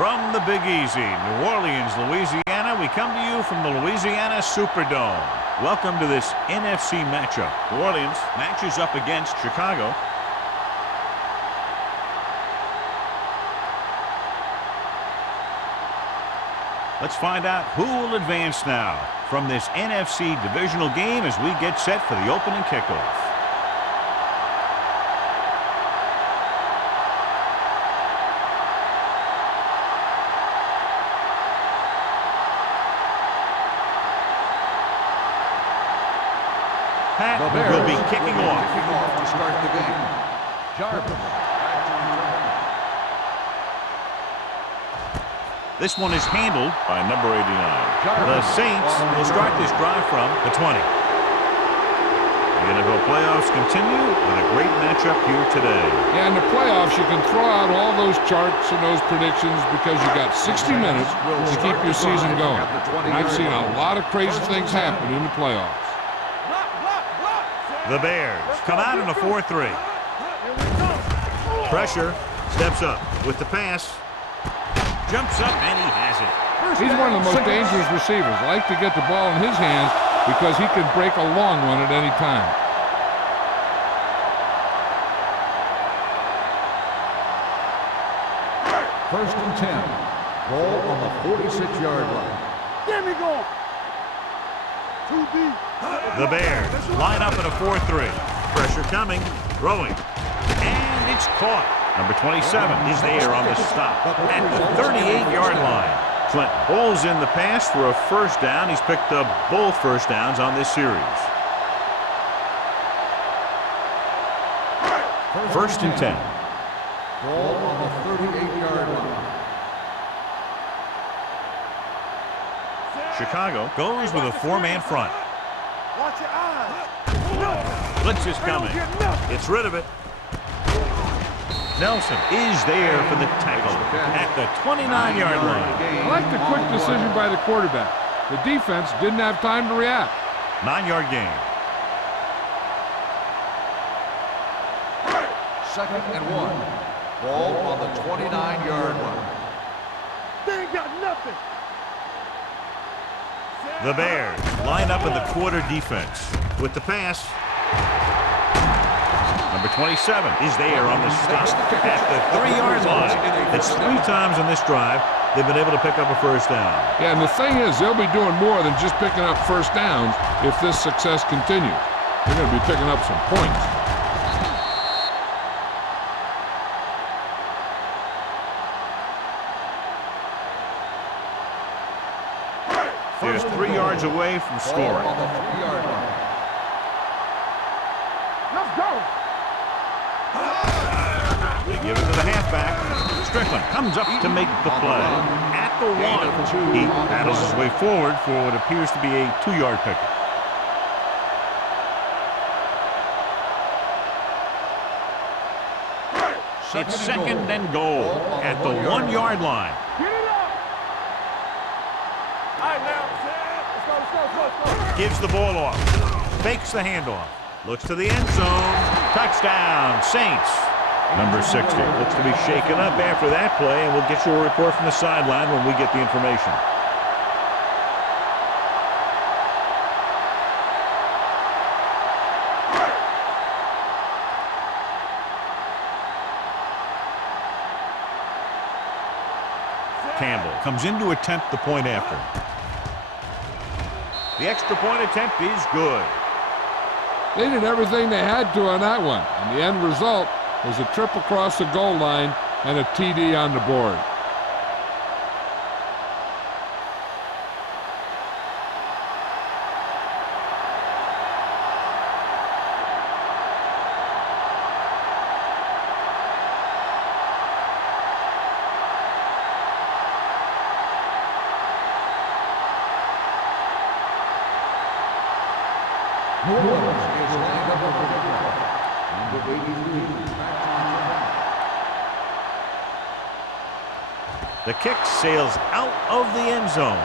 From the Big Easy, New Orleans, Louisiana, we come to you from the Louisiana Superdome. Welcome to this NFC matchup. New Orleans matches up against Chicago. Let's find out who will advance now from this NFC divisional game as we get set for the opening kickoff. The Bears will be kicking off to start the game. Jarvis. This one is handled by number 89. The Saints will start this drive from the 20. The NFL playoffs continue with a great matchup here today. Yeah, in the playoffs, you can throw out all those charts and those predictions because you got 60 minutes to keep your season going. And I've seen a lot of crazy things happen in the playoffs. The Bears come out in a 4-3. Pressure, steps up with the pass. Jumps up, and he has it. He's one of the most dangerous receivers. I like to get the ball in his hands because he can break a long one at any time. First and 10. Ball on the 46-yard line. Get me going. 2 deep. The Bears line up in a 4-3. Pressure coming, throwing, and it's caught. Number 27 is there on the stop at the 38-yard line. Clinton bowls in the pass for a first down. He's picked up both first downs on this series. First and 10. Ball on the 38-yard line. Chicago goes with a 4-man front. Watch your eyes. Blitz is coming. It's rid of it. Nelson is there for the tackle at the 29-yard line. I like the quick decision by the quarterback. The defense didn't have time to react. 9-yard gain. Second and 1. Ball on the 29-yard line. They ain't got nothing. The Bears line up in the quarter defense with the pass. Number 27 is there on the stop at the 3-yard line. It's 3 times on this drive they've been able to pick up a first down. Yeah, and the thing is, they'll be doing more than just picking up first downs if this success continues. They're going to be picking up some points. They're 3 yards away from scoring. On the 3-yard line. Let's go. They give it to the halfback. Strickland comes up to make the play. At the 1, he paddles his way forward for what appears to be a 2-yard pickup. It's second and goal at the 1-yard line. Get it up. All right, now. Let's go. Gives the ball off. Fakes the handoff. Looks to the end zone. Touchdown, Saints. Number 60 looks to be shaken up after that play, and we'll get you a report from the sideline when we get the information. Campbell comes in to attempt the point after. The extra point attempt is good. They did everything they had to on that one, and the end result was a trip across the goal line and a TD on the board. New Orleans is lined up over the kickoff. Number 83. The kick sails out of the end zone.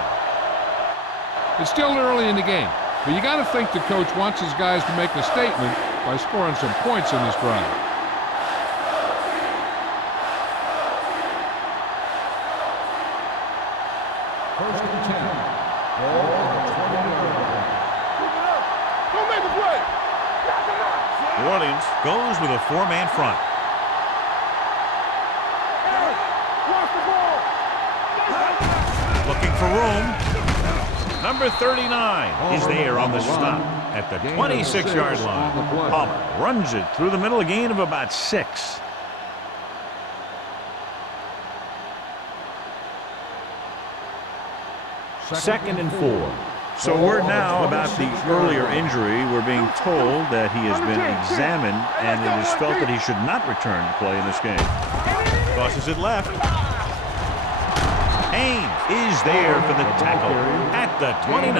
It's still early in the game, but you got to think the coach wants his guys to make a statement by scoring some points in this drive. New Orleans goes with a four-man front. Watch the ball. Looking for room. Number 39 is there on the stop at the 26-yard line. Palmer runs it through the middle, a gain of about 6. Second and 4. So word now about the earlier injury. We're being told that he has been examined and it is felt that he should not return to play in this game. Crosses it left. Haynes is there for the tackle at the 29.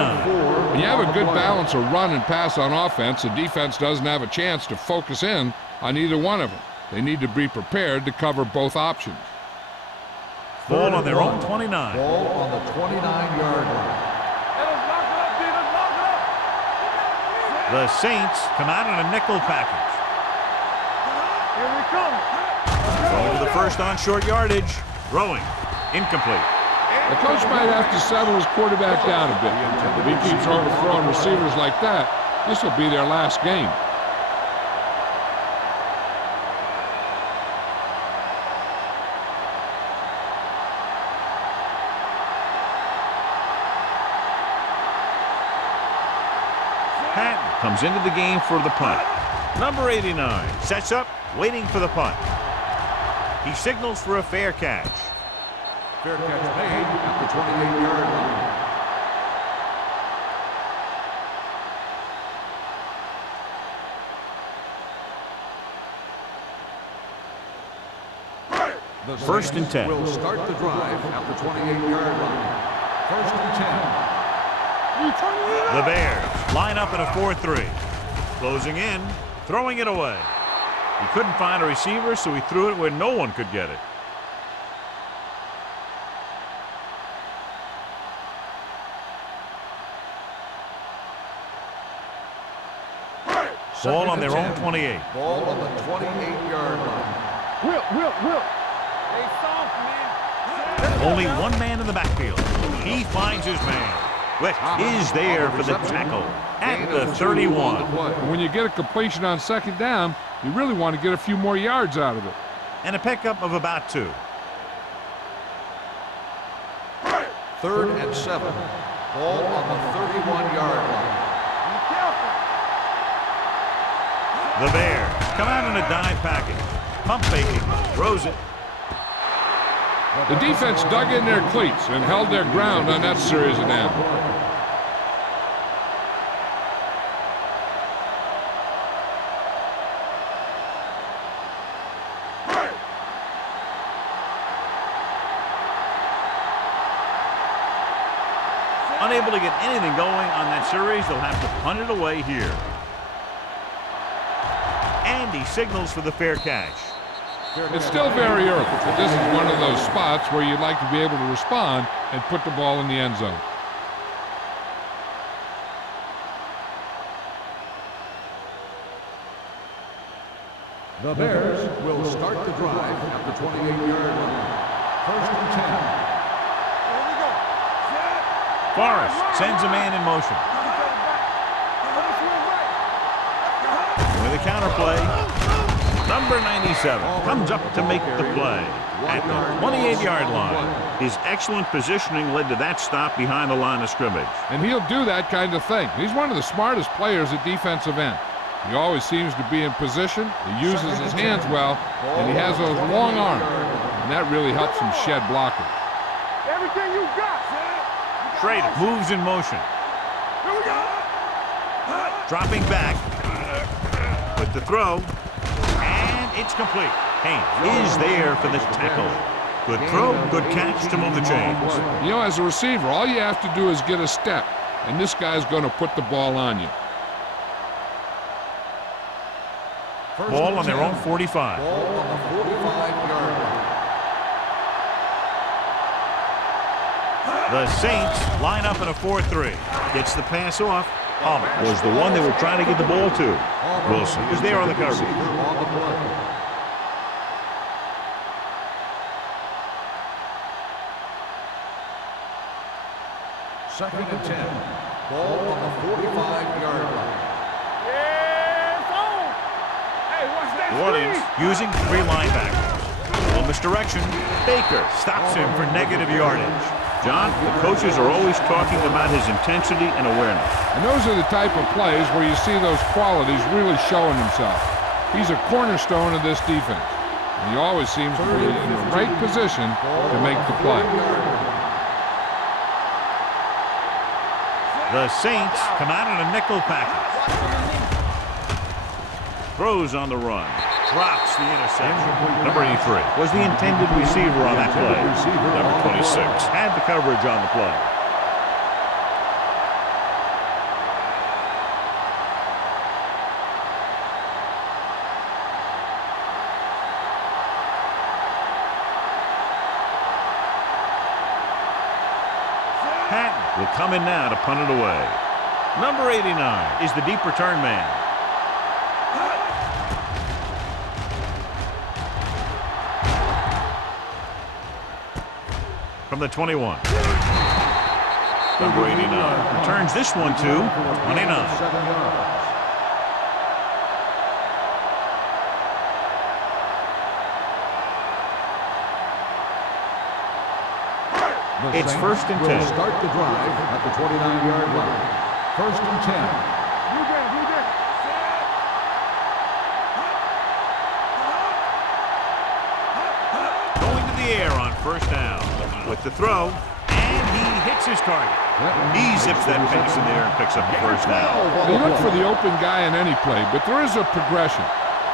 When you have a good balance of run and pass on offense, the defense doesn't have a chance to focus in on either one of them. They need to be prepared to cover both options. Ball on their own 29. Ball on the 29-yard line. The Saints come out in a nickel package. Here we come. Going to the first on short yardage. Throwing. Incomplete. The coach might have to settle his quarterback down a bit. If he keeps overthrowing receivers like that, this will be their last game. Patton comes into the game for the punt. Number 89 sets up, waiting for the punt. He signals for a fair catch. Fair catch made at the 28-yard line. The First and 10. Will start the drive at the 28-yard line. First and 10. The Bears line up in a 4-3. Closing in, throwing it away. He couldn't find a receiver, so he threw it where no one could get it. Ball on their own 28. Ball on the 28-yard line. Will. Hey, soft, man. Only one man in the backfield. He finds his man. Witt is there for the tackle at the 31. When you get a completion on second down, you really want to get a few more yards out of it. And a pickup of about 2. Third and 7. Ball on the 31-yard line. Be careful. The Bears come out in a dime package. Pump faking. Throws it. The defense dug in their cleats and held their ground on that series of downs. Unable to get anything going on that series, they'll have to punt it away here. And he signals for the fair catch. It's still very early, but this is one of those spots where you'd like to be able to respond and put the ball in the end zone. The Bears will start the drive at the 28-yard line. First and 10. Here we go. Set. Forrest sends a man in motion. With a counterplay, number 97 comes up to make the play at the 28-yard line. His excellent positioning led to that stop behind the line of scrimmage. And he'll do that kind of thing. He's one of the smartest players at defensive end. He always seems to be in position, he uses his hands well, and he has those long arms, and that really helps him shed blockers. Everything you got. Schrader moves in motion. Here we go. Dropping back with the throw, and it's complete. Haynes is there for the tackle. Good throw, good catch to move the chains. You know, as a receiver, all you have to do is get a step, and this guy's going to put the ball on you. Ball on their own 45. Ball on the 45-yard line. The Saints line up in a 4-3. Gets the pass off. Palmer was the one they were trying to get the ball to. Wilson is there on the coverage. On the play. Second and 10. Ball on the 45-yard line. Yeah, it's on. Hey, watch that New Orleans screen. using 3 linebackers. Little misdirection. Baker stops him for negative yardage. John, the coaches are always talking about his intensity and awareness. And those are the type of plays where you see those qualities really showing himself. He's a cornerstone of this defense. And he always seems to be in the right position to make the play. The Saints come out in a nickel package. Throws on the run. Drops the interception. Number 83 was the intended receiver on that play. Number 26 had the coverage on the play. Patton will come in now to punt it away. Number 89 is the deep return man. From the 21. Number 89 returns this one to 29. 7 yards. It's first and 10. Will start the drive at the 29-yard line. First and 10. Blue down, blue down. Going to the air on first down. With the throw, and he hits his target. He zips that pass in the air and picks up the first down. You look for the open guy in any play, but there is a progression.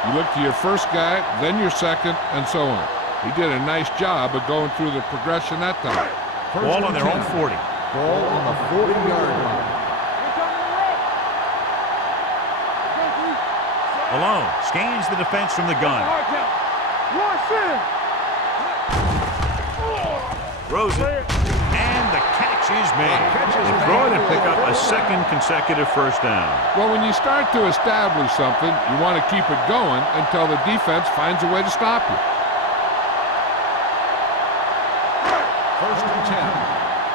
You look to your first guy, then your second, and so on. He did a nice job of going through the progression that time. Ball on their own 40. Ball on the 40-yard line. Alone scans the defense from the gun. Hard count. One center. Throws it, and the catch is made. They throw it and pick up a second consecutive first down. Well, when you start to establish something, you want to keep it going until the defense finds a way to stop you. First and 10.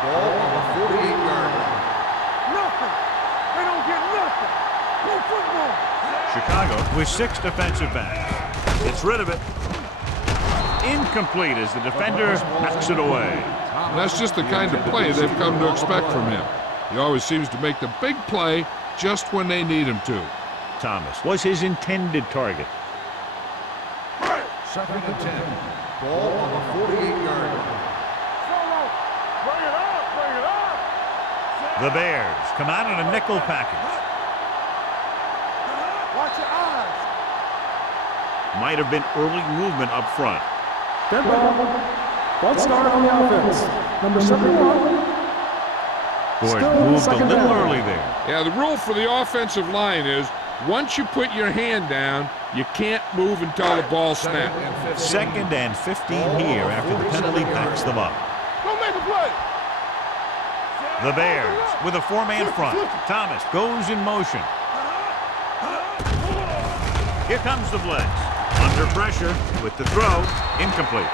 Ball on the 48-yard line. Nothing. They don't get nothing. No football. Chicago with 6 defensive backs. Gets rid of it. Incomplete as the defender knocks it away. And that's just the kind of play they've come to expect from him. He always seems to make the big play just when they need him to. Thomas was his intended target. Second and 10. Ball on the 48-yard line. Solo. Bring it up. Bring it up. The Bears come out in a nickel package. Watch your eyes. Might have been early movement up front. Dead ball. One start on the offense. Number 71. Gordon Still moved a second little down. early there. Yeah, the rule for the offensive line is once you put your hand down, you can't move until the ball snaps. Second and 15 here after the penalty backs them up. Go make a play. The Bears with a 4-man front. Thomas goes in motion. Here comes the blitz. Under pressure with the throw. Incomplete.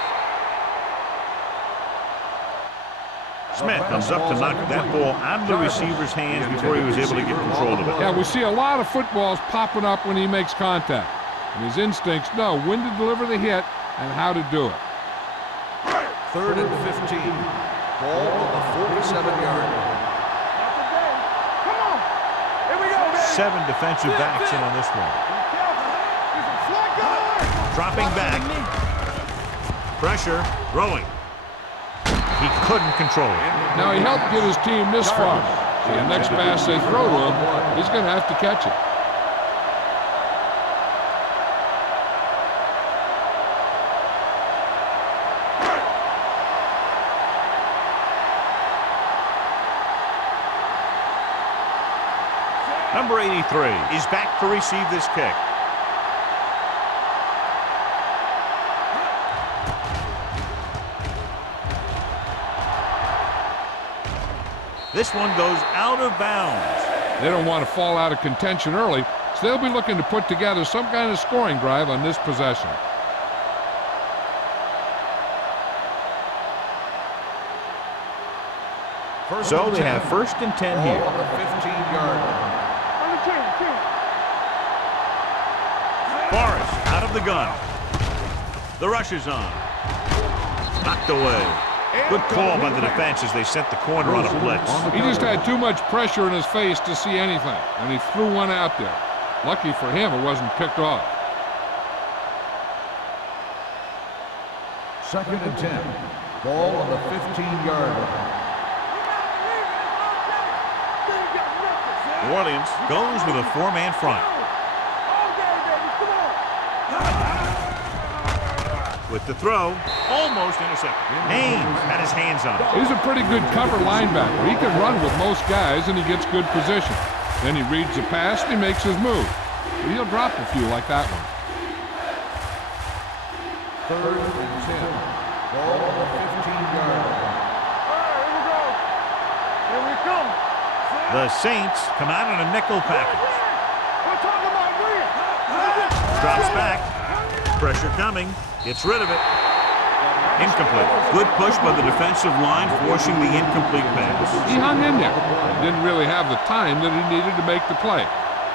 Smith comes up to knock that ball out of the receiver's hands before he was able to get control of it. Yeah, we see a lot of footballs popping up when he makes contact. And his instincts know when to deliver the hit and how to do it. Third and 15. Ball on the 47-yard line. Not today. Come on. Here we go, baby. 7 defensive backs in on this one. Be careful. There's a flag going. Dropping back. Pressure. Throwing. He couldn't control it. Now, he helped get his team this far. So the next pass they throw to him, he's going to have to catch it. Number 83 is back to receive this kick. This one goes out of bounds. They don't want to fall out of contention early, so they'll be looking to put together some kind of scoring drive on this possession. So they have first and 10 here. Ball on the 15-yard line. On the 10. Forrest out of the gun. The rush is on. Knocked away. Good call by the defense as they sent the corner on a blitz. He just had too much pressure in his face to see anything, and he threw one out there. Lucky for him, it wasn't picked off. 2nd and 10. Ball on the 15-yard line. New Orleans goes with a 4-man front. With the throw, almost intercepted. Haynes had his hands on it. He's a pretty good cover linebacker. He can run with most guys, and he gets good position. Then he reads the pass, and he makes his move. But he'll drop a few like that one. 3rd and 10. Ball on the 15-yard line. Here we go. Here we come. The Saints come out in a nickel package. We're talking about green. Drops back. Pressure coming. Gets rid of it. Incomplete. Good push by the defensive line, forcing the incomplete pass. He hung in there. Didn't really have the time that he needed to make the play.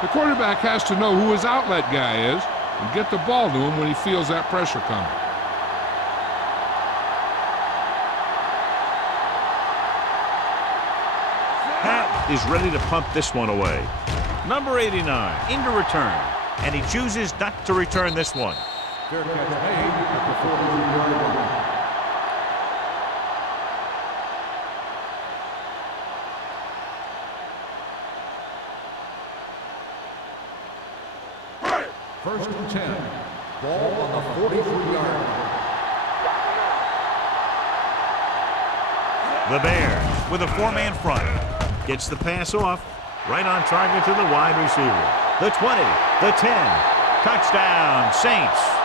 The quarterback has to know who his outlet guy is and get the ball to him when he feels that pressure coming. Pat is ready to punt this one away. Number 89 into return, and he chooses not to return this one. Fair catch made at the 43-yard line. First and 10. Ball on the 43-yard line. The Bears with a 4-man front. Gets the pass off. Right on target to the wide receiver. The 20, the 10. Touchdown, Saints.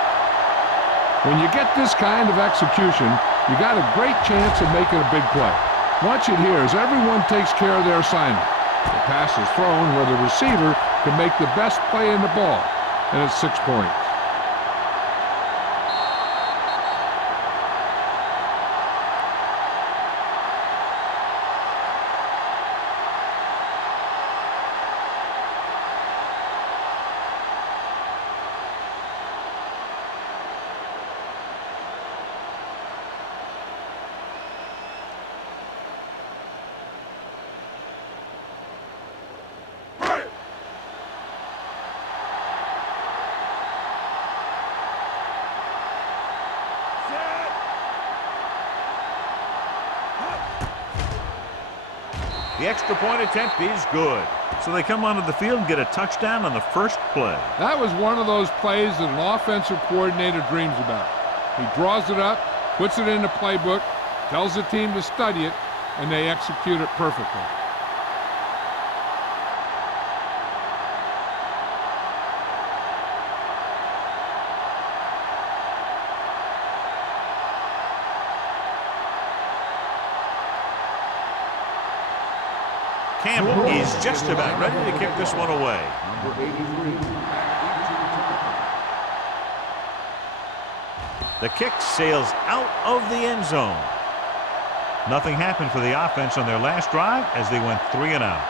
When you get this kind of execution, you got a great chance of making a big play. Watch it here as everyone takes care of their assignment. The pass is thrown where the receiver can make the best play in the ball, and it's 6 points. The extra point attempt is good. So they come onto the field and get a touchdown on the first play. That was one of those plays that an offensive coordinator dreams about. He draws it up, puts it in the playbook, tells the team to study it, and they execute it perfectly. Campbell is just about ready to kick this one away. Number 83. The kick sails out of the end zone. Nothing happened for the offense on their last drive as they went 3 and out.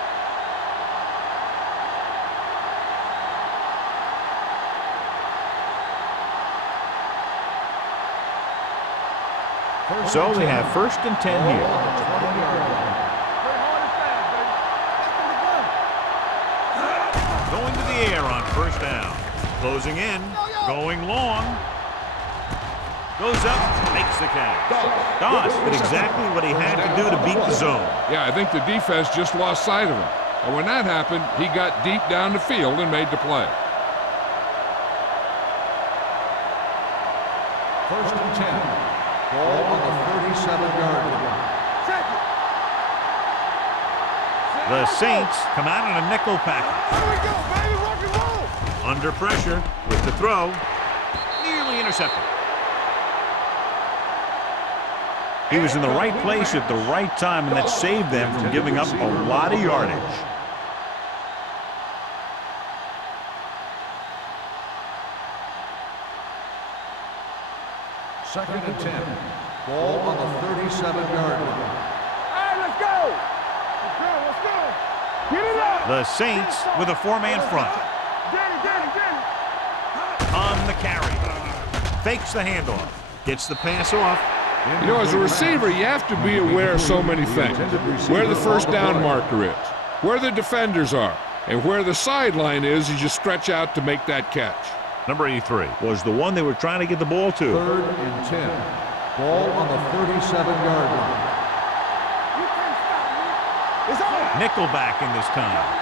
So they have 1st and 10 here. Going to the air on 1st down. Closing in. Going long. Goes up. Makes the catch. Doss did exactly what he had to do to beat the zone. Yeah, I think the defense just lost sight of him. And when that happened, he got deep down the field and made the play. 1st and 10. Ball on the 37-yard line. The Saints come out in a nickel package. Here we go, baby. Rock and roll. Under pressure with the throw. Nearly intercepted. He was in the right place at the right time, and that saved them from giving up a lot of yardage. Second and 10. Ball on the 37-yard line. All right, let's go. Let's go, let's go. Get it up. The Saints with a 4-man front. Get it, get it, get it. Fakes the handoff. Gets the pass off. You know, as a receiver, you have to be aware of so many things. Where the first down marker is, where the defenders are, and where the sideline is as you stretch out to make that catch. Number 83 was the one they were trying to get the ball to. 3rd and 10. Ball on the 37-yard line. Nickelback in this time.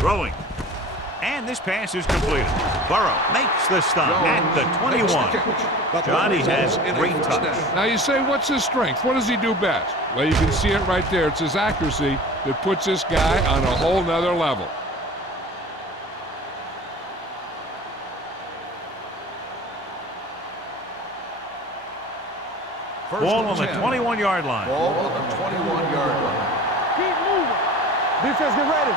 Throwing. And this pass is completed. Burrow makes the stop at the 21. Johnny has great touch. Now you say, what's his strength? What does he do best? Well, you can see it right there. It's his accuracy that puts this guy on a whole nother level. Ball on the 21-yard line. Ball on the 21-yard line. Keep moving. Defense, get ready.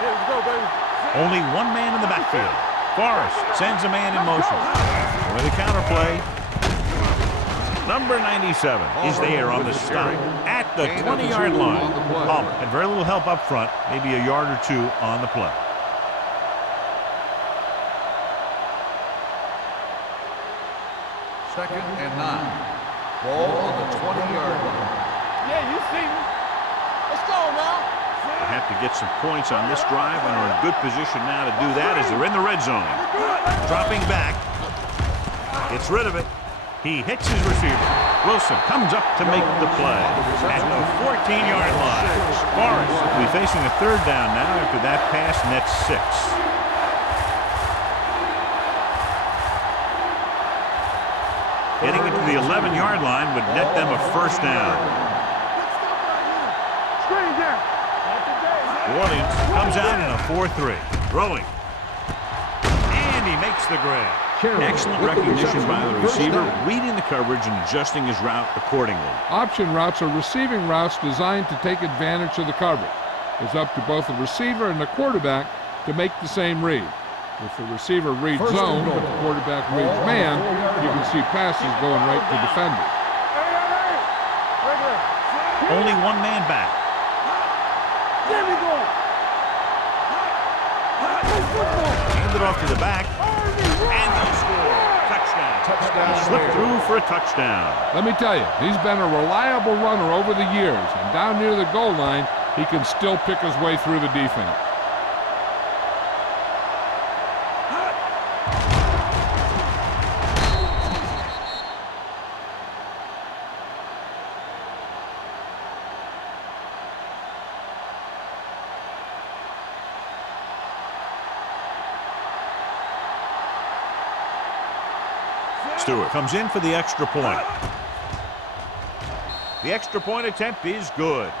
Here we go, baby. Only one man in the backfield. Forrest sends a man in motion. With a counterplay. Number 97 is there on the stop at the 20-yard line. Palmer had very little help up front, maybe a yard or two on the play. Second and 9. Ball on the 20-yard line. Yeah, you see me. Let's go now. They have to get some points on this drive and are in good position now to do that as they're in the red zone. Dropping back. Gets rid of it. He hits his receiver. Wilson comes up to make the play at the 14-yard line. Forrest will be facing a 3rd down now after that pass nets 6. Getting into the 11-yard line would net them a 1st down. New Orleans comes out in a 4-3. Throwing. And he makes the grab. Excellent recognition by the receiver, reading the coverage and adjusting his route accordingly. Option routes are receiving routes designed to take advantage of the coverage. It's up to both the receiver and the quarterback to make the same read. If the receiver reads zone, but the quarterback reads man, you can see passes going right to defenders. Only one man back. There we go. Hand it off to the back. And they'll score. Touchdown. He slipped through for a touchdown. Let me tell you, he's been a reliable runner over the years, and down near the goal line, he can still pick his way through the defense. Stewart comes in for the extra point. The extra point attempt is good.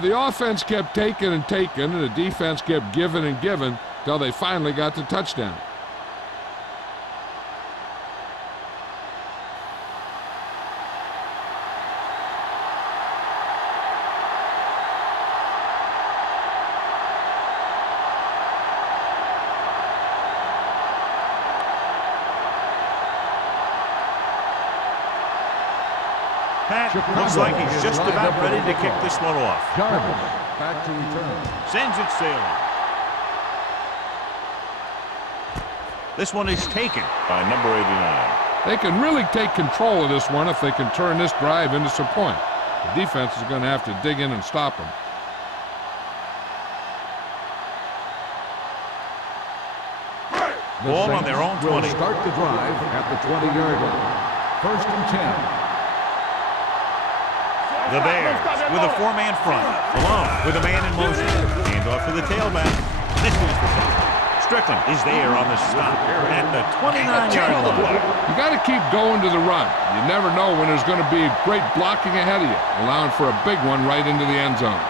The offense kept taking and taking, and the defense kept giving and giving till they finally got the touchdown. Pat looks like he's just about ready to kick this one off. Jarvis back to return. Sends it sailing. This one is taken by number 89. They can really take control of this one if they can turn this drive into some points. The defense is going to have to dig in and stop them. Ball on their own 20. Will start the drive at the 20-yard line. 1st and 10. The Bears with a 4-man front. Alone with a man in motion. Hand off to the tailback. This is the play. Strickland is there on the stop at the 29-yard line. You got to keep going to the run. You never know when there's going to be great blocking ahead of you, allowing for a big one right into the end zone.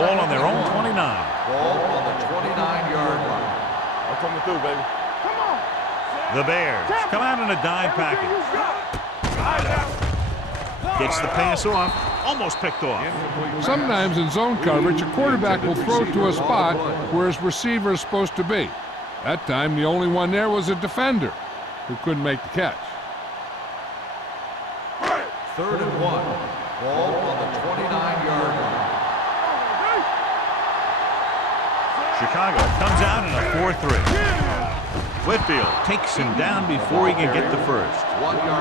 Ball on their own 29. Ball on the 29-yard line. I'm coming through, baby. Come on. The Bears come out in a dime package. Gets the pass off. Almost picked off. Sometimes in zone coverage, a quarterback will throw to a spot where his receiver is supposed to be. That time, the only one there was a defender who couldn't make the catch. 3rd and 1. Ball on the 29-yard line. Chicago comes out in a 4-3. Whitfield takes him down before he can get the first.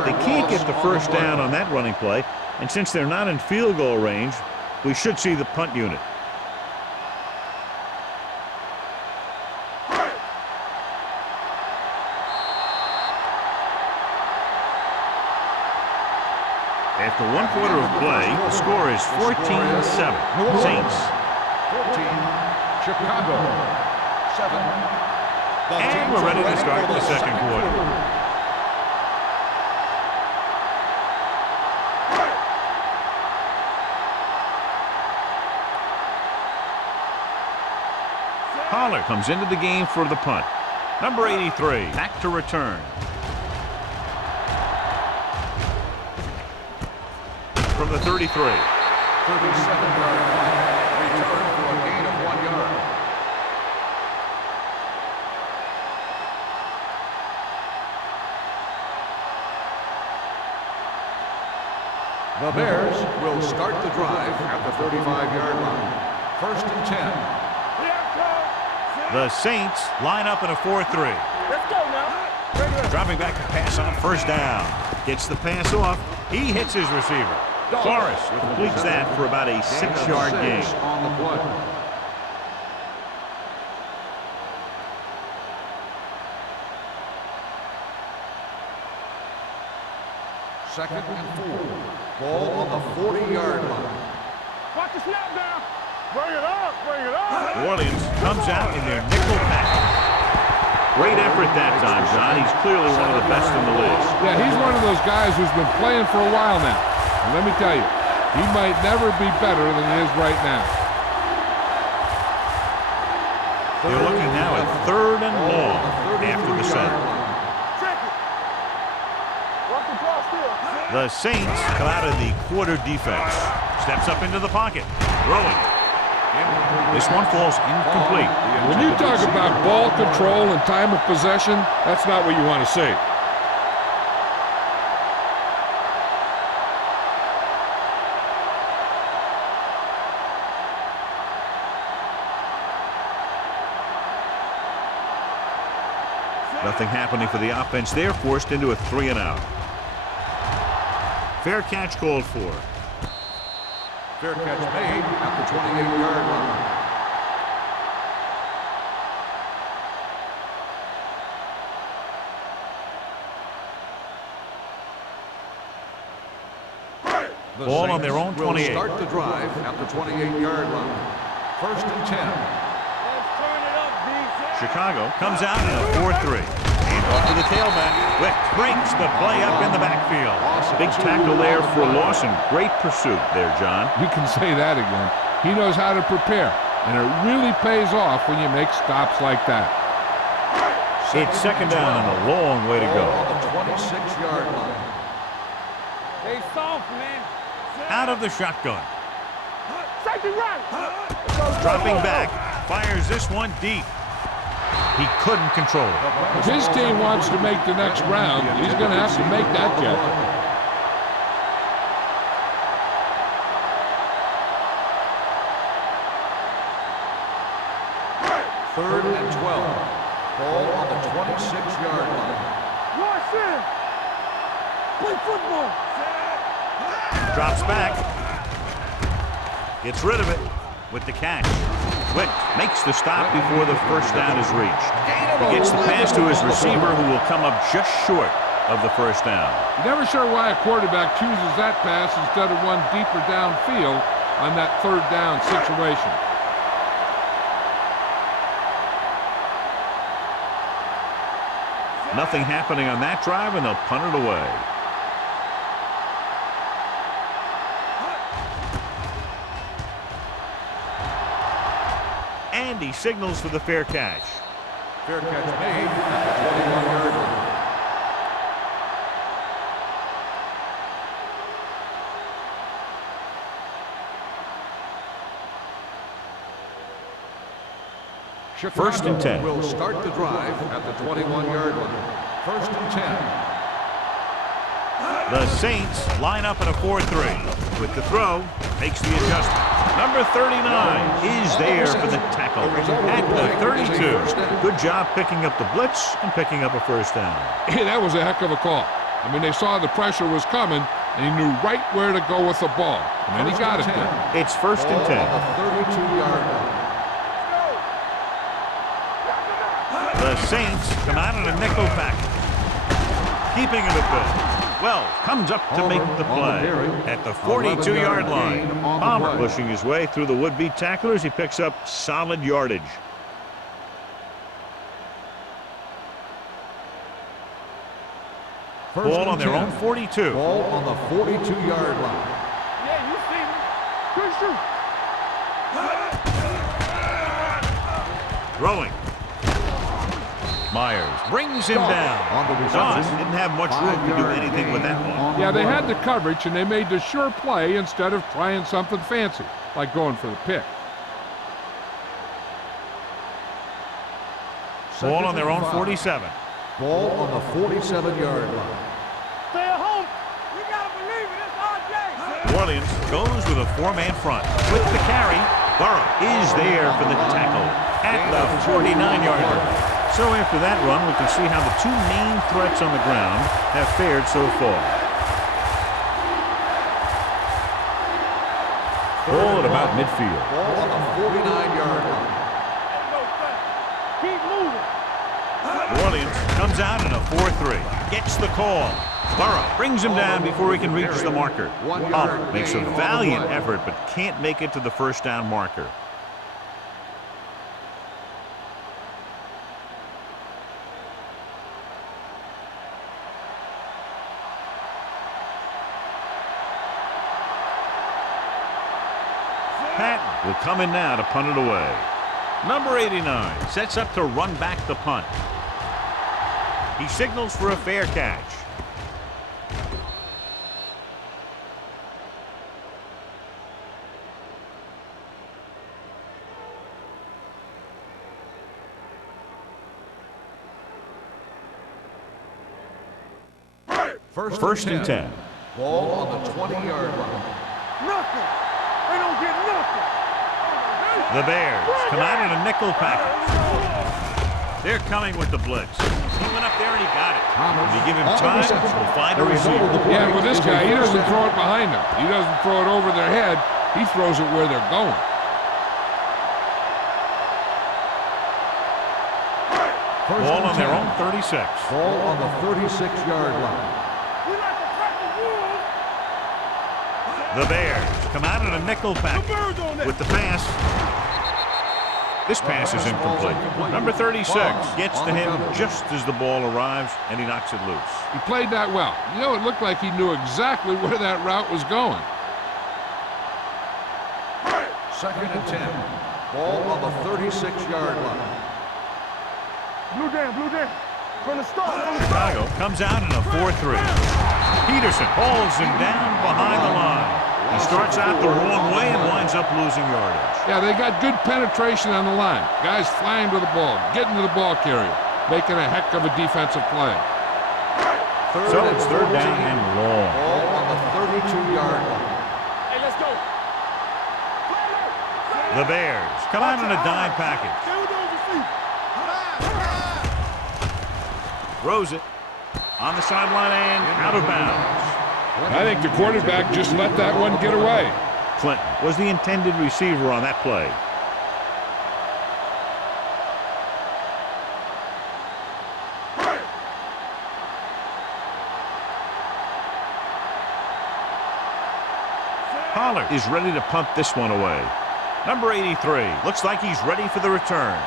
They can't get the first down on that running play, and since they're not in field goal range, we should see the punt unit. After 1 quarter of play, the score is 14-7. Saints. 14, Chicago. 7. And we're ready to start the second quarter. Pollard comes into the game for the punt. Number 83, back to return. From the 33. 37-yard punt. Return for a gain of 1 yard. The Bears will start the drive at the 35-yard line. 1st and 10. The Saints line up in a 4-3. Let's go now. Dropping back to pass on first down. Gets the pass off. He hits his receiver. Forrest completes that for about a 6-yard gain. On the play. Second and 4. Ball on the 40-yard line. Watch the snap now. Bring it up. Bring it up. New Orleans comes out in their nickel pack. Great effort that time, John. He's clearly one of the best in the league. Yeah, he's one of those guys who's been playing for a while now. And let me tell you, he might never be better than he is right now. They're looking now at 3rd and long after the set. Check it. Watch the draw still. The Saints come out of the quarter defense. Steps up into the pocket. Throwing. This one falls incomplete. When you talk about ball control and time of possession, that's not what you want to see. Nothing happening for the offense. They're forced into a 3-and-out. Fair catch called for. Fair catch made at the 28-yard line. The Ball on Saints their own will 28. Start the drive at the 28-yard line. 1st and 10. Let's turn it up, D. Chicago comes out in a 4-3. And off to the tailback. Wick breaks the play up in the backfield. Big tackle there for Lawson. Great pursuit there, John. You can say that again. He knows how to prepare, and it really pays off when you make stops like that. It's 2nd down and a long way to go. On the 26-yard line. They soft, man. Out of the shotgun. Safety right. Dropping back. Fires this one deep. He couldn't control it. If his team wants to make the next round, he's going to have to make that catch. 3rd and 12. Ball on the 26-yard line. Watch it. Play football. Drops back. Gets rid of it with the catch. Wick makes the stop before the first down is reached. He gets the pass to his receiver, who will come up just short of the first down. Never sure why a quarterback chooses that pass instead of one deeper downfield on that 3rd down situation. Nothing happening on that drive, and they'll punt it away. And he signals for the fair catch. Fair catch made at the 21-yard line. Chicago 1st and 10. Will start the drive at the 21-yard line. 1st and 10. The Saints line up in a 4-3. With the throw, makes the adjustment. Number 39 is there for the tackle at the 32. Good job picking up the blitz and picking up a first down. Hey, that was a heck of a call. I mean, they saw the pressure was coming, and he knew right where to go with the ball. And then he got it there. It's first and 10. The 32-yard line. The Saints come out in a nickel package. Keeping it a bit. Wells comes up to make the play at the 42-yard line. Palmer pushing his way through the would-be tacklers. He picks up solid yardage. Ball on their own 42. Ball on the 42-yard line. Yeah, you see me. Good shoot. Throwing. Myers brings him down. Doss didn't have much room to do anything with that one. Yeah, they had the coverage, and they made the sure play instead of trying something fancy, like going for the pick. Ball on their own 47. Ball on the 47-yard line. Stay at home. We gotta believe it. It's RJ. New Orleans goes with a four-man front. With the carry, Burrow is there for the tackle at the 49-yard line. So after that run, we can see how the two main threats on the ground have fared so far. Ball at about midfield. Ball on the 49-yard line. Keep moving. New Orleans comes out in a 4-3. Gets the call. Burrow brings him down before he can reach the marker. Palmer makes a valiant effort but can't make it to the first down marker. Patton will come in now to punt it away. Number 89 sets up to run back the punt. He signals for a fair catch. First and 10. Ball on the 20-yard line. Nothing. They don't get nothing. The Bears come out in a nickel package. They're coming with the blitz. He went up there and he got it. If you give him time, he'll find a receiver. Yeah, with this guy, he doesn't throw it behind them. He doesn't throw it over their head. He throws it where they're going. Ball on their own 36. Ball on the 36-yard line. We like to crack the rules. The Bears come out in a nickel package with the pass. This pass is incomplete. Number 36 gets to him just as the ball arrives, and he knocks it loose. He played that well. You know, it looked like he knew exactly where that route was going. Second and 10. Ball on the 36-yard line. Blue down. From the start. Chicago comes out in a 4-3. Peterson holds him down behind the line. He starts out the wrong way and winds up losing yardage. Yeah, they got good penetration on the line. Guys flying to the ball, getting to the ball carrier, making a heck of a defensive play. So it's third down and long. Ball on the 32-yard line. Hey, let's go. The Bears come out in a dime package. Throws it on the sideline and out of bounds. I think the quarterback just let that one get away. Clinton was the intended receiver on that play. Pollard is ready to punt this one away. Number 83 looks like he's ready for the return.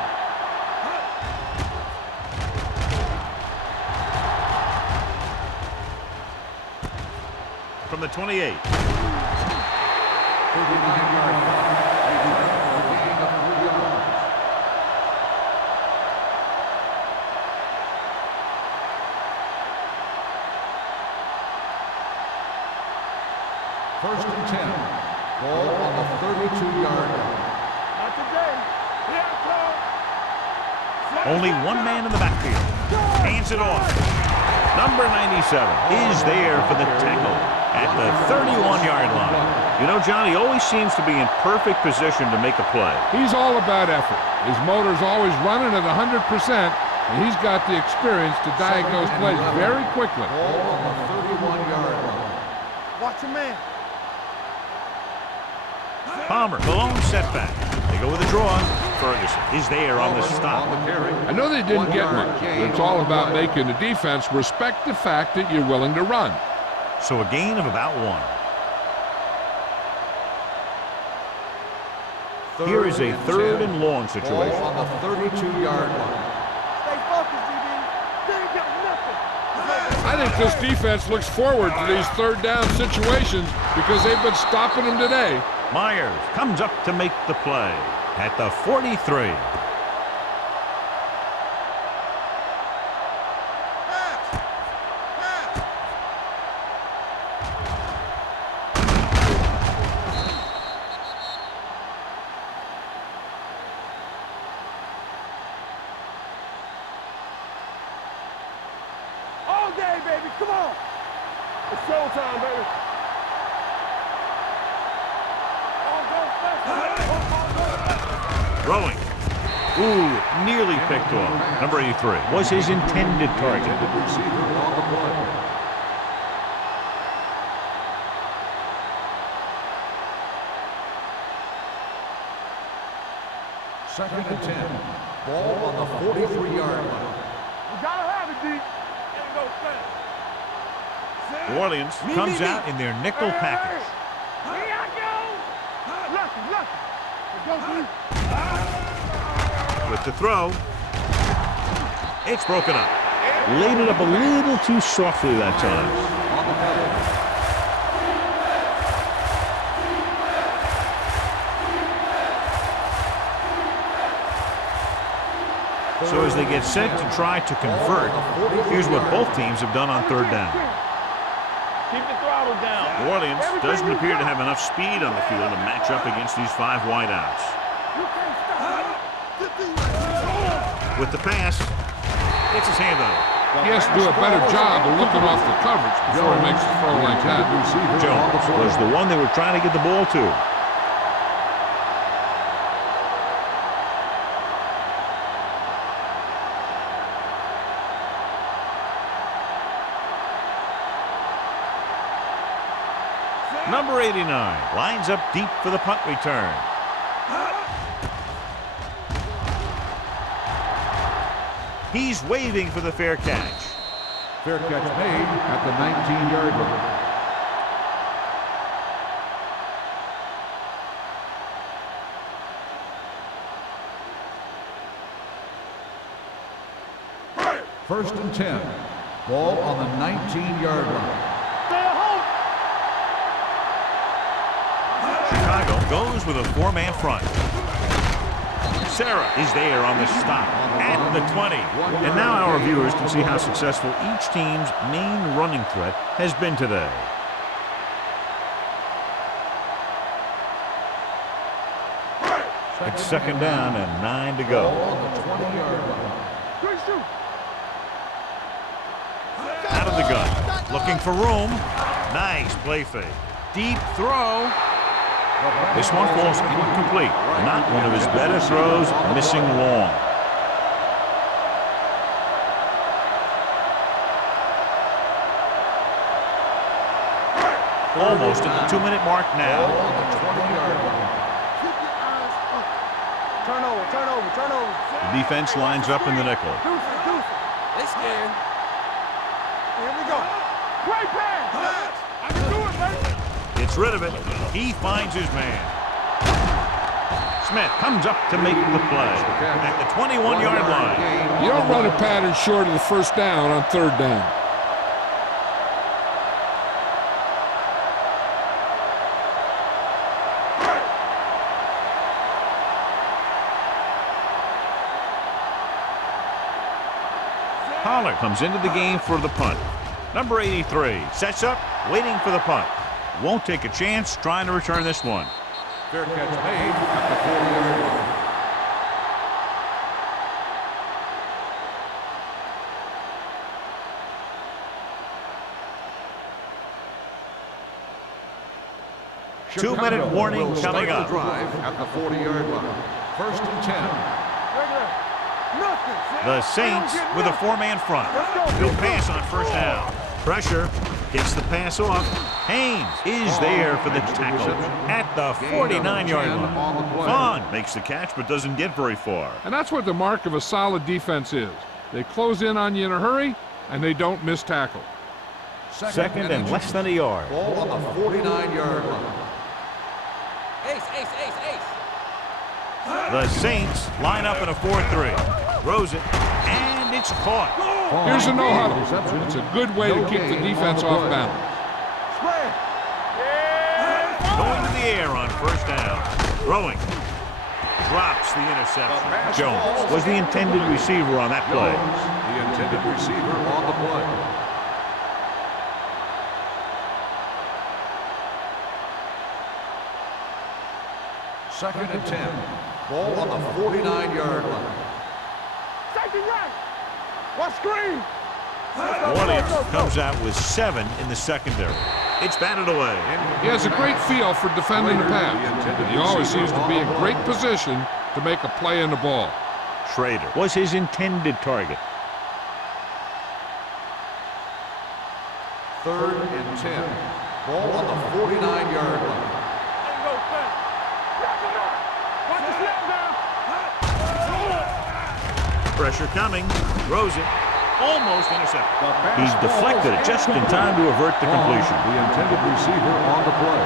From the 28. 39-yard line. Gain of 3 yards. First and 10. Ball on the 32-yard line. Not today. Here it comes. Only one man in the backfield. Hands it off. Number 97 is there for the tackle at the 31-yard line. You know, Johnny always seems to be in perfect position to make a play. He's all about effort. His motor's always running at 100%, and he's got the experience to diagnose plays very quickly. Ball on the 31-yard line. Watch your man. Palmer, the lone setback. They go with a draw. Ferguson is there on the stop. On the carry. I know they didn't get much, but it's all about making the defense respect the fact that you're willing to run. So a gain of about 1. Here is a 3rd and long Ball situation. on the 32-yard line. Stay focused, DB. They ain't got nothing. I think this defense looks forward to these 3rd down situations because they've been stopping them today. Myers comes up to make the play at the 43. All day, baby. Come on. It's showtime, baby. Throwing. Ooh, nearly picked off. Number 83 was his intended target. Intended receiver on the play. Second and 10. Ball on the 43-yard line. You gotta have it, D. Ain't no thing. New Orleans comes out in their nickel package. Here I go. Lucky. Let's go, D. With the throw. It's broken up. Laid it up a little too softly that time. On the play. So as they get set to try to convert, here's what both teams have done on 3rd down. Keep the throttle down. New Orleans doesn't appear to have enough speed on the field to match up against these 5 wideouts. You can't stop. With the pass, it's his handoff. He has to do a better job of looking off the coverage before he makes a throw like that. Jones was the one they were trying to get the ball to. Number 89 lines up deep for the punt return. He's waving for the fair catch. Fair catch made at the 19-yard line. First and 10. Ball on the 19-yard line. Chicago goes with a 4-man front. Sarah is there on the stop at the 20. And now our viewers can see how successful each team's main running threat has been today. It's 2nd down and 9 to go. Ball on the 20-yard line. Out of the gun, looking for room. Nice play fake. Deep throw. This one falls incomplete. Not one of his better throws, missing long. Almost at the 2-minute mark Ball now. on the 20-yard line. Turn over. The defense lines up in the nickel. They scared. Here we go. Great pass. I can do it, baby. Gets rid of it. He finds his man. Smith comes up to make the play at the 21-yard line. You don't run a pattern short of the 1st down on 3rd down. Pollard comes into the game for the punt. Number 83 sets up, waiting for the punt. Won't take a chance trying to return this one. Fair catch made at the 40-yard line. 2-minute warning will coming start up. the drive at the 40-yard line. First and 10. The Saints with a 4-man front. They'll pass on first down. Pressure. Gets the pass off. Haynes is there for the tackle at the 49-yard line. Vaughn makes the catch but doesn't get very far. And that's what the mark of a solid defense is. They close in on you in a hurry, and they don't miss tackle. Second and less than a yard. Ball on the 49-yard line. Ace, ace, ace, ace. The Saints line up in a 4-3. Throws it, and it's caught. Here's a no-huddle. It's a good way to keep the defense off balance. Going to the air on first down. Throwing. Drops the interception. Jones was the intended receiver on that play. The intended receiver on the play. Second and 10. Ball on the 49-yard line. Safety right. What screen? Williams comes out with 7 in the secondary. It's batted away. He has a great feel for defending the pass. And he always seems to be in great position to make a play in the ball. Schrader was his intended target. Third and 10. Ball on the 49-yard line. Pressure coming. Throws it. Almost intercepted. He's deflected it just in time to avert the completion. The intended receiver on the play.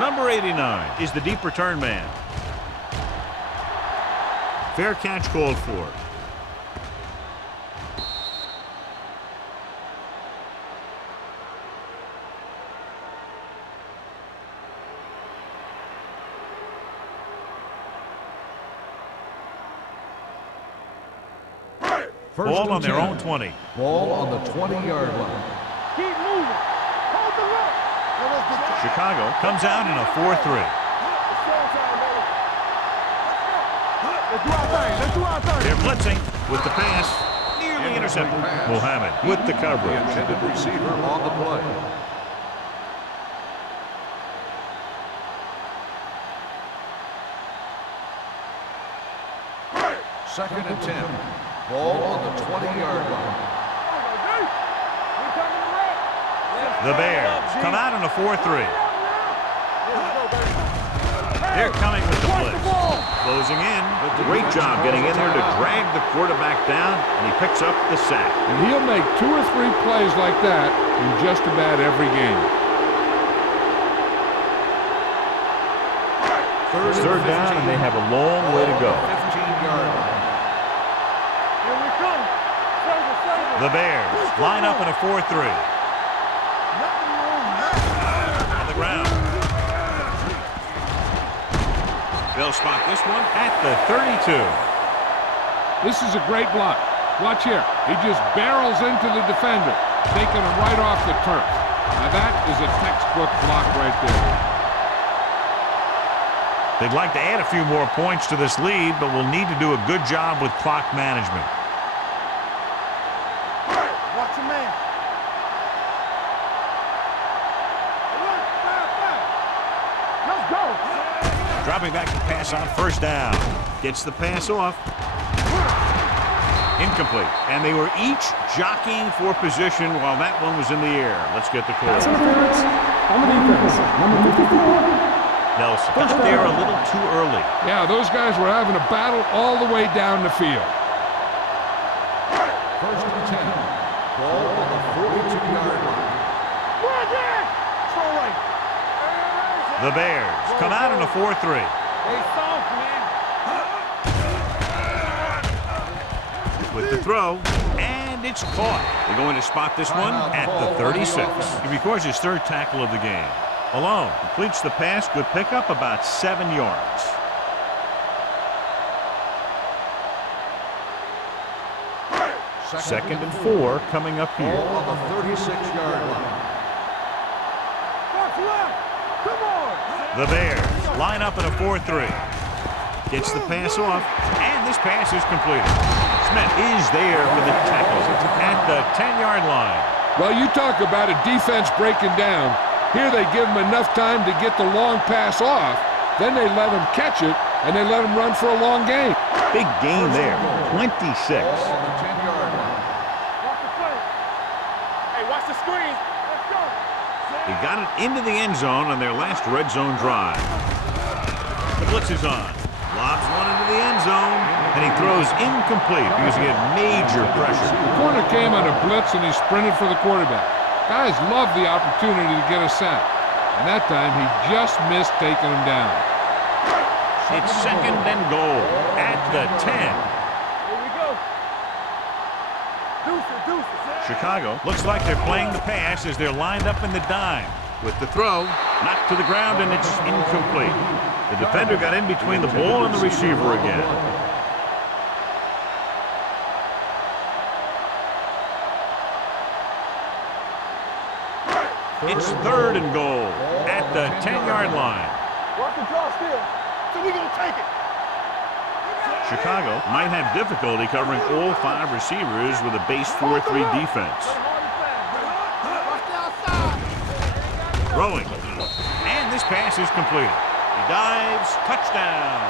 Number 89 is the deep return man. Fair catch called for. Ball on their own 20. Ball on the 20-yard line. Keep moving. Hold the look. Chicago comes out in a 4-3. Let's do our thing. Let's do our thing. They're blitzing with the pass. Nearly intercepted. Muhammad with the The coverage. intended receiver on the play. Second and 10. Ball on the 20-yard line. The Bears come out in a 4-3. They're coming with the blitz. Closing in. Great job getting in there to drag the quarterback down, and he picks up the sack. And he'll make 2 or 3 plays like that in just about every game. Third down, and they have a long way to go. 15-yard line. Here we come. The Bears line up in a 4-3. On the ground. They'll spot this one at the 32. This is a great block. Watch here. He just barrels into the defender, taking him right off the turf. Now that is a textbook block right there. They'd like to add a few more points to this lead, but will need to do a good job with clock management. Watch your man. Let's go. Dropping back to pass on first down. Gets the pass off. Incomplete. And they were each jockeying for position while that one was in the air. Let's get the call. Pass interference on the defense. Number 54. Nelson got there a little too early. Yeah, those guys were having a battle all the way down the field. First and 10. Ball on the 42-yard line. Throw right. The Bears come out in a 4-3. Hey, soft, man. With the throw, and it's caught. They're going to spot this one at the 36. He records his 3rd tackle of the game. Alone, completes the pass, good pickup, about 7 yards. Second and 4 coming up Ball here. on the 36-yard line. Watch left. Come on. The Bears line up in a 4-3. Gets the pass off, and this pass is completed. Smith is there for the tackle at the 10-yard line. Well, you talk about a defense breaking down. Here they give him enough time to get the long pass off, then they let him catch it, and they let him run for a long game. Big gain there, 26. On the 10-yard line. Watch the play. Hey, watch the screen. Let's go. He got it into the end zone on their last red zone drive. The blitz is on. Lobs one into the end zone, and he throws incomplete because he had major pressure. The corner came on a blitz, and he sprinted for the quarterback. Guys love the opportunity to get a sack, and that time he just missed taking him down. It's second and goal at the 10. Here we go. Deuces. Chicago looks like they're playing the pass as they're lined up in the dime. With the throw, knocked to the ground, and it's incomplete. The defender got in between the ball and the receiver again. It's third and goal at the 10-yard line. Watch the draw still. So we gonna take it. Chicago might have difficulty covering all 5 receivers with a base 4-3 defense. Throwing, and this pass is completed. He dives, touchdown.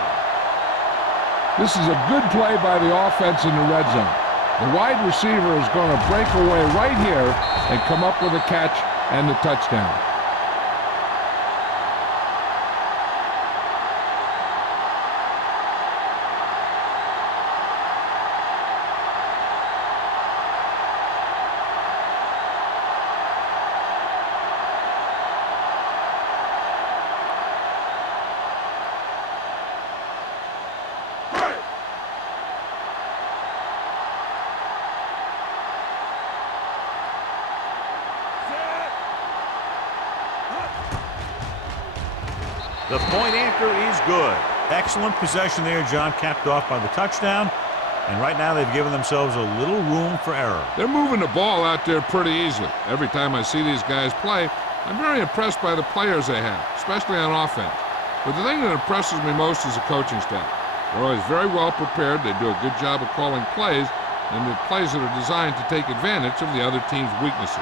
This is a good play by the offense in the red zone. The wide receiver is going to break away right here and come up with a catch and the touchdown. The point anchor is good. Excellent possession there, John, capped off by the touchdown. And right now they've given themselves a little room for error. They're moving the ball out there pretty easily. Every time I see these guys play, I'm very impressed by the players they have, especially on offense. But the thing that impresses me most is the coaching staff. They're always very well prepared. They do a good job of calling plays, and the plays that are designed to take advantage of the other team's weaknesses.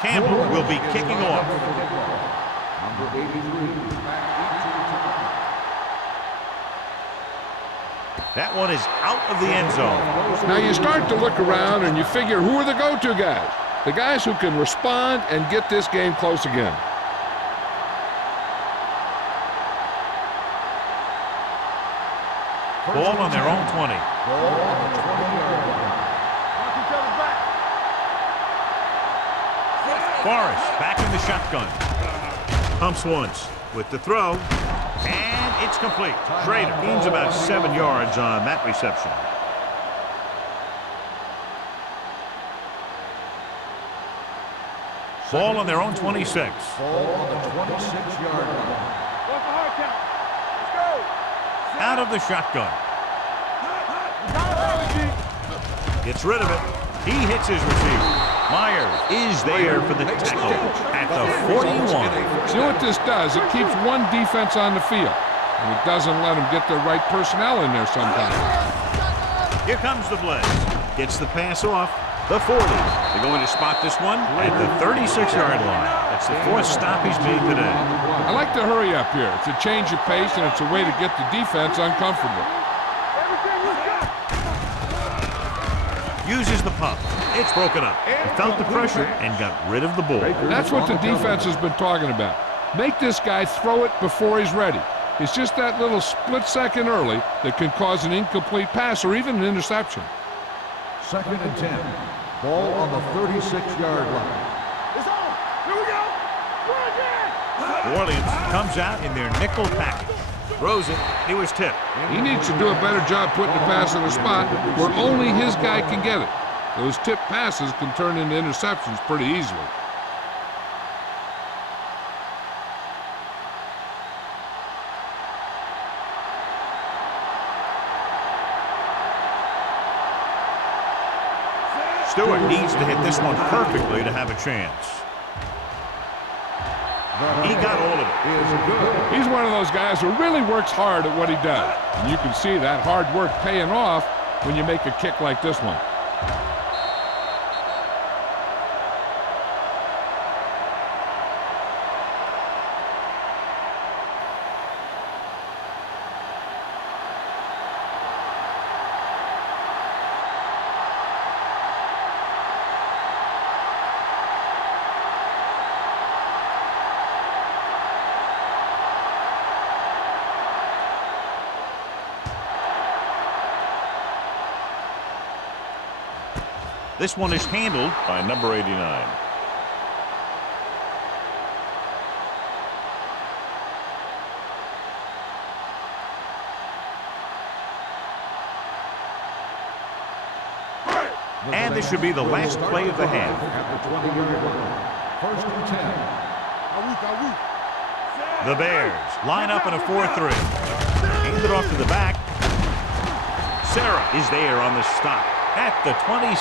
Campbell will be kicking off. Number 83, back into return. That one is out of the end zone. Now you start to look around and you figure, who are the go-to guys? The guys who can respond and get this game close again. Ball on their own 20. Ball on the 20-yard line. Watch each other's back. Forrest back in the shotgun. Pumps once with the throw, and it's complete. Schrader gains about 7 yards on that reception. Ball on their own 26. Ball on the 26-yard line. Watch the hard count. Let's go. Out of the shotgun. Gets rid of it. He hits his receiver. Myers is there for the tackle at the 41. See what this does? It keeps one defense on the field, and it doesn't let them get the right personnel in there sometimes. Here comes the blitz. Gets the pass off. The 40. They're going to spot this one at the 36-yard line. That's the 4th stop he's made today. I like to hurry up here. It's a change of pace, and it's a way to get the defense uncomfortable. Everything you got. Uses the pump. It's broken up. He felt the pressure and got rid of the ball. That's what the defense has been talking about. Make this guy throw it before he's ready. It's just that little split second early that can cause an incomplete pass or even an interception. 2nd and 10. Ball on the 36-yard line. It's on. Here we go. Run again. New Orleans comes out in their nickel package. Throws it. He was tipped. He needs to do a better job putting the pass in a spot where only his guy can get it. Those tipped passes can turn into interceptions pretty easily. Stewart needs to hit this one perfectly to have a chance. He got all of it. He's one of those guys who really works hard at what he does. And you can see that hard work paying off when you make a kick like this one. This one is handled by number 89. And this should be the last play of the half. At the 20-yard line. First and 10. The Bears line up in a 4-3. Hand it off to the back. Sarah is there on the stop at the 27.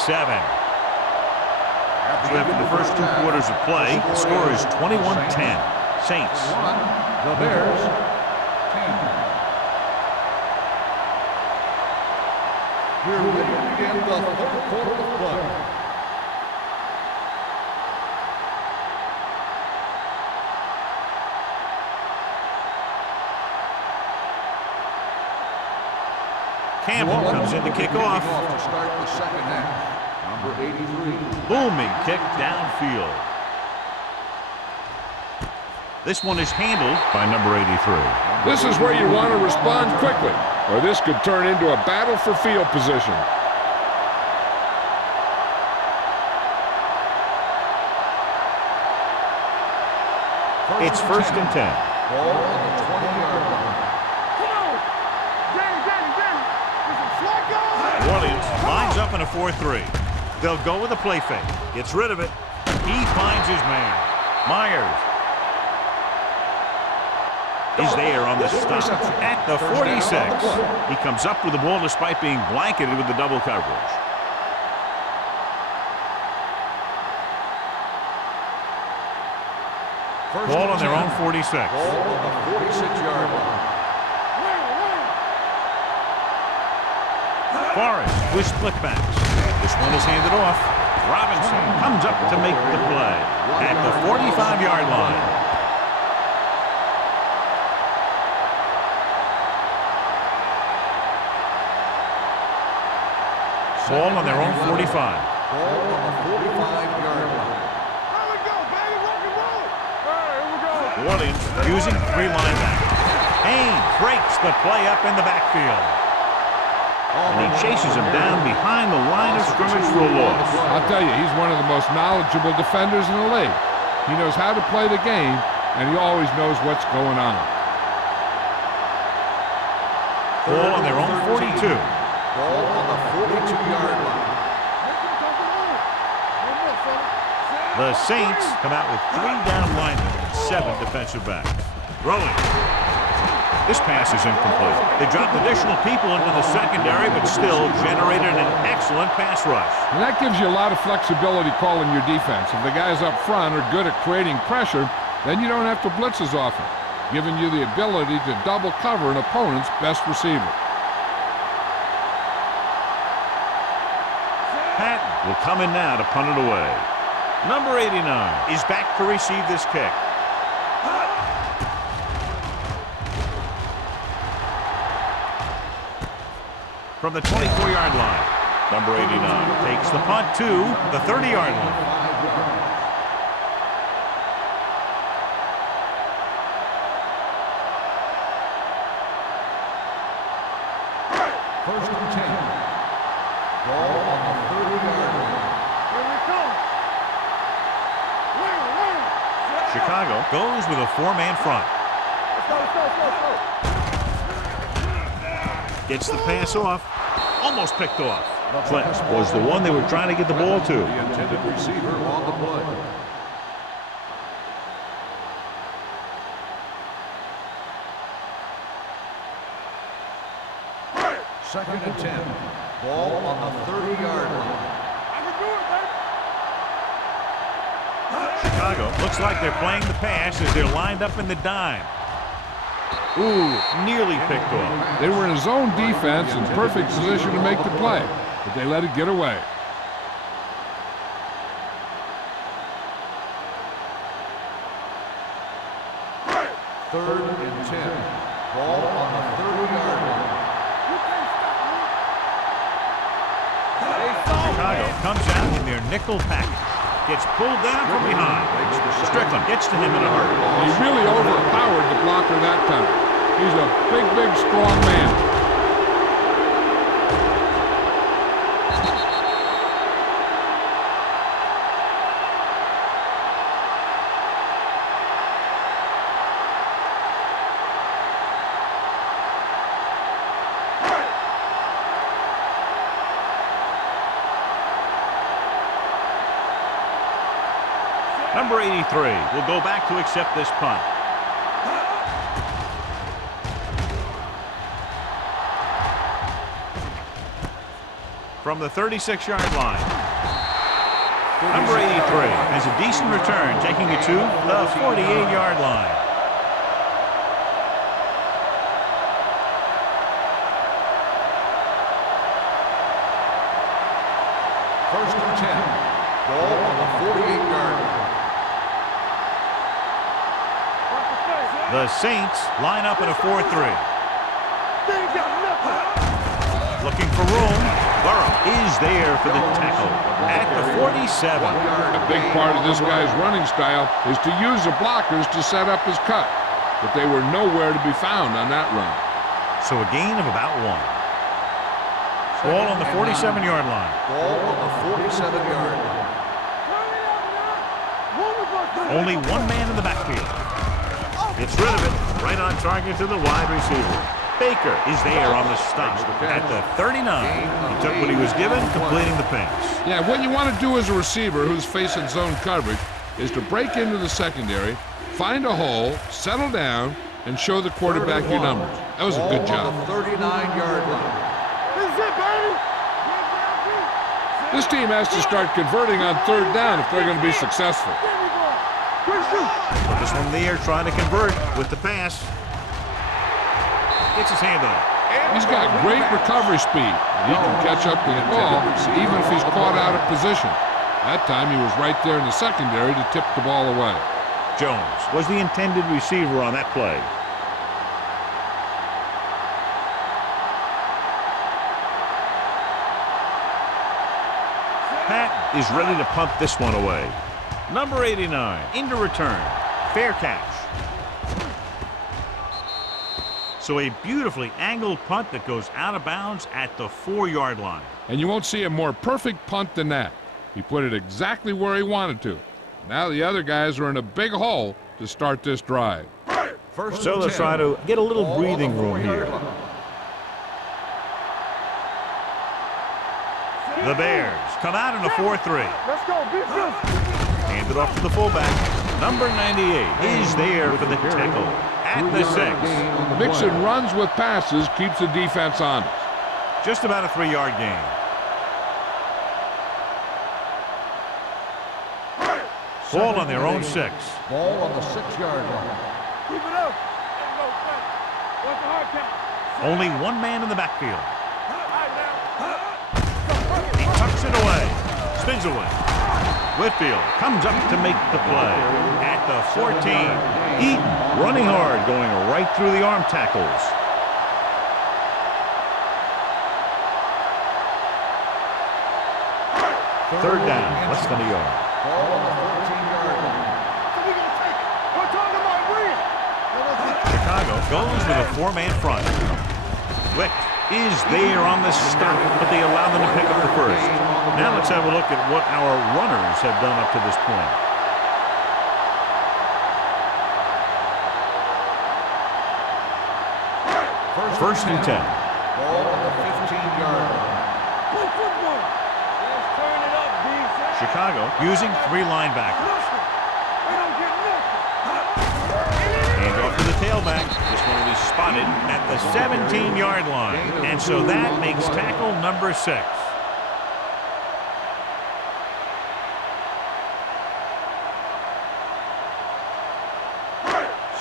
So after the first 2 quarters of play, the score is 21-10. Saints. The Bears, 10. We're ready to begin the third quarter of play. Campbell comes in to kick off. To start the second half. Number 83. Booming kick downfield. This one is handled by number 83. This is where you want to respond quickly, or this could turn into a battle for field position. It's first and 10. Ball on the 20-yard line. Orleans lines up in a 4-3. They'll go with a play fake. Gets rid of it. He finds his man. Myers is there on the stop at the 46. He comes up with the ball despite being blanketed with the double coverage. Ball on their own 46. Ball on the 46-yard line. Forrest with split backs. This one is handed off. Robinson comes up to make the play at the 45-yard line. Ball on their own 45. Ball on the 45-yard line. Orleans using 3 linebackers. Haynes breaks the play up in the backfield. And he chases him down behind the line of scrimmage for a loss. I'll tell you, he's one of the most knowledgeable defenders in the league. He knows how to play the game, and he always knows what's going on. Ball on their own 42. Ball on the 42-yard line. The Saints come out with 3 down linemen and 7 defensive backs. Throwing. This pass is incomplete. They dropped additional people into the secondary, but still generated an excellent pass rush. And that gives you a lot of flexibility calling your defense. If the guys up front are good at creating pressure, then you don't have to blitz as often, giving you the ability to double cover an opponent's best receiver. Patton will come in now to punt it away. Number 89 is back to receive this kick. From the 24-yard line, number 89 takes the punt to the 30-yard line. First and 10. Ball on the 30-yard line. Chicago goes with a 4-man front. Gets the pass off. Almost picked off. Clinton was the one they were trying to get the ball to. The intended receiver on the play. Second and 10. Ball on the 30-yard line. Chicago looks like they're playing the pass as they're lined up in the dime. Ooh, nearly picked off. They were in a zone defense in perfect position to make the play, but they let it get away. Third and 10. Ball on the 30-yard line. Chicago comes out in their nickel package. Gets pulled down from behind. Strickland gets to him in a hurry. He really overpowered the blocker that time. He's a big, strong man. Number 83 will go back to accept this punt. From the 36-yard line. Number 83 has a decent return, taking it to the 48-yard line. First and 10. Ball on the 48-yard line. The Saints line up in a 4-3. Looking for room. Burrow is there for the tackle at the 47. A big part of this guy's running style is to use the blockers to set up his cut, but they were nowhere to be found on that run. So a gain of about 1. Ball on the 47-yard line. Ball on the 47-yard line. Only one man in the backfield. Gets rid of it. Right on target to the wide receiver. Baker is there on the stop at the 39. He took what he was given, completing the pass. Yeah, what you want to do as a receiver who's facing zone coverage is to break into the secondary, find a hole, settle down, and show the quarterback your numbers. That was a good job. On the 39-yard line. This is it, baby. This team has to start converting on third down if they're going to be successful. Put this one in the air, trying to convert with the pass. Gets his hand on it. He's got great recovery speed. He can catch up to the ball even if he's caught out of position. That time he was right there in the secondary to tip the ball away. Jones was the intended receiver on that play. Pat is ready to punt this one away. Number 89 into return. Fair catch. So a beautifully angled punt that goes out of bounds at the 4-yard line. And you won't see a more perfect punt than that. He put it exactly where he wanted to. Now the other guys are in a big hole to start this drive. So let's try to get a little breathing room here. The Bears come out in a 4-3. Let's go, defense. Hand it off to the fullback. Number 98 is there for the tackle at the 6. Mixing runs with passes keeps the defense honest. Just about a 3-yard gain. Ball on their own 6. Ball on the 6-yard line. Keep it up. Let's go, Frank. What's the hard count? Only one man in the backfield. All right, now. He tucks it away. Spins away. Whitfield comes up to make the play at the 14. Eaton running hard, going right through the arm tackles. Third down, less than a yard. Ball on the 14-yard line. So we gonna take it. We're talking about win. Chicago goes with a 4-man front. Wick is there on the stop, but they allow them to pick up the first. Now let's have a look at what our runners have done up to this point. First and 10. Ball on the 15-yard line. Play football. Let's turn it up, defense. Chicago using 3 linebackers. We don't get nothing. Hand off to the tailback. This one will be spotted at the 17-yard line. And so that makes tackle number 6.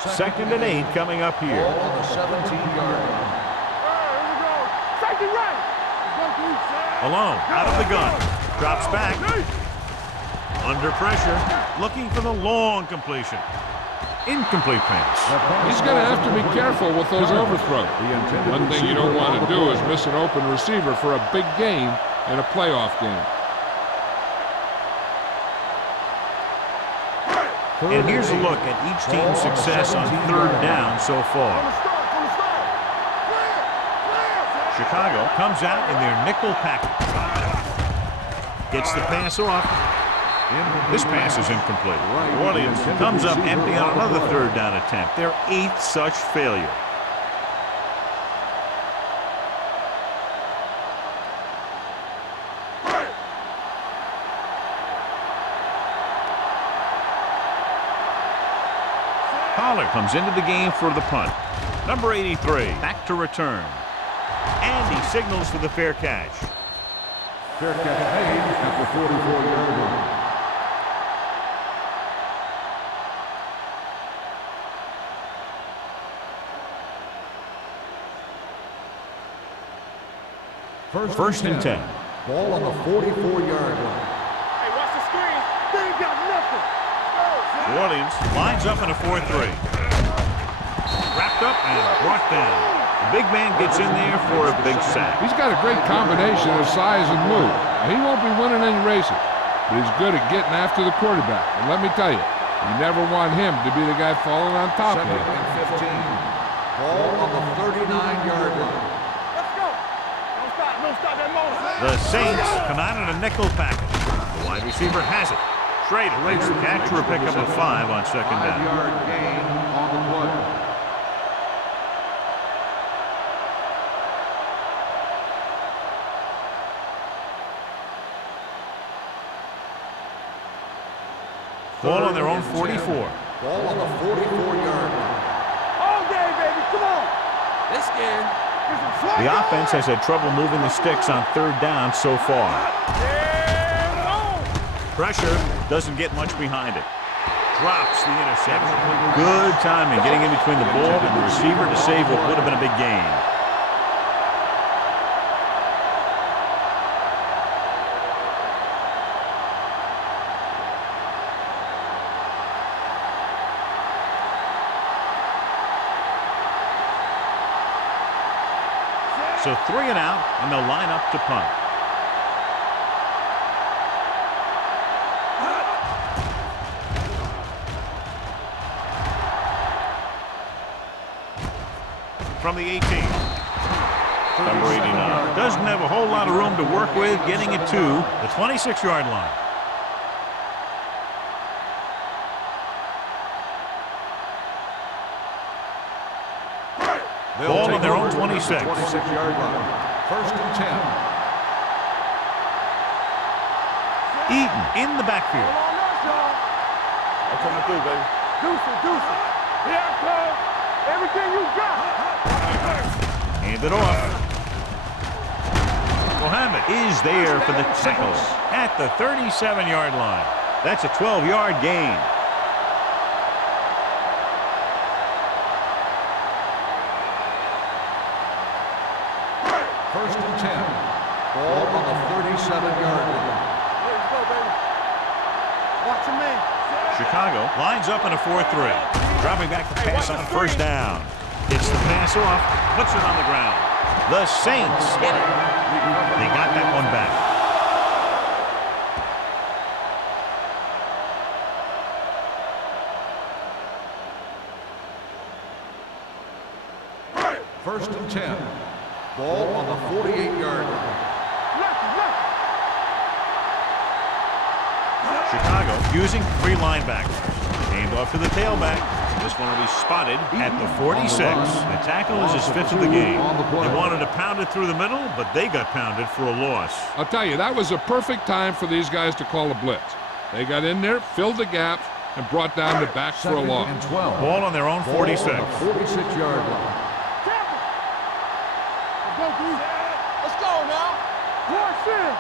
2nd and 8 coming up here. Ball on the 17-yard line. Alone, out of the gun. Drops back. Under pressure. Looking for the long completion. Incomplete pass. He's going to have to be careful with those overthrows. One thing you don't want to do is miss an open receiver for a big gain in a playoff game. And here's a look at each team's success on 3rd down so far. Chicago comes out in their nickel package. Gets the pass off. This pass is incomplete. New Orleans comes up empty on another 3rd down attempt. Their 8th such failure. Pollard comes into the game for the punt. Number 83 back to return. And he signals for the fair catch. Fair catch made at the 44-yard line. First and 10. Ball on the 44-yard line. Hey, watch the screen. They ain't got nothing. New Orleans lines up in a 4-3. Wrapped up and brought down. The big man gets in there for a big sack. He's got a great combination of size and move. Now, he won't be winning any races, but he's good at getting after the quarterback. And let me tell you, you never want him to be the guy falling on top of 2nd you. and 15. Ball on the 39-yard line. Let's go. Don't stop that motor. The Saints come out in a nickel package. The wide receiver has it. Schrader makes the catch for a pickup of 5 on 2nd down. 5-yard gain on the play. Ball on their own 44. Ball on the 44-yard line. All day, baby. Come on. They scared. The offense has had trouble moving the sticks on 3rd down so far. Pressure doesn't get much behind it. Drops the interception. Good timing getting in between the ball and the receiver to save what would have been a big gain. So 3 and out, and they'll line up to punt. From the 18. Number 89. Doesn't have a whole lot of room to work with, getting it to the 26-yard line. Ball on their own 26. 26-yard line. 1st and 10. Eaton in the backfield. I'm coming through, baby. Deuce it. Here I come. Everything you got. Hand it off. Mohammed is there for the tackle at the 37-yard line. That's a 12-yard gain. First and 10. Ball on the 37-yard line. Let's go, baby. Watch your man. Chicago lines up in a 4-3. Dropping back the pass on 1st down. Gets the pass off, puts it on the ground. The Saints get it. They got that one back. First and 10. Ball on the 48-yard line. Chicago using 3 linebackers. Hand off to the tailback. This one will be spotted at the 46. The tackle is his 5th of the game. They wanted to pound it through the middle, but they got pounded for a loss. I'll tell you, that was a perfect time for these guys to call a blitz. They got in there, filled the gaps, and brought down the back for a 2nd loss. and 12. Ball on their own 46. Ball on the 46-yard line. Let's go now. Push in.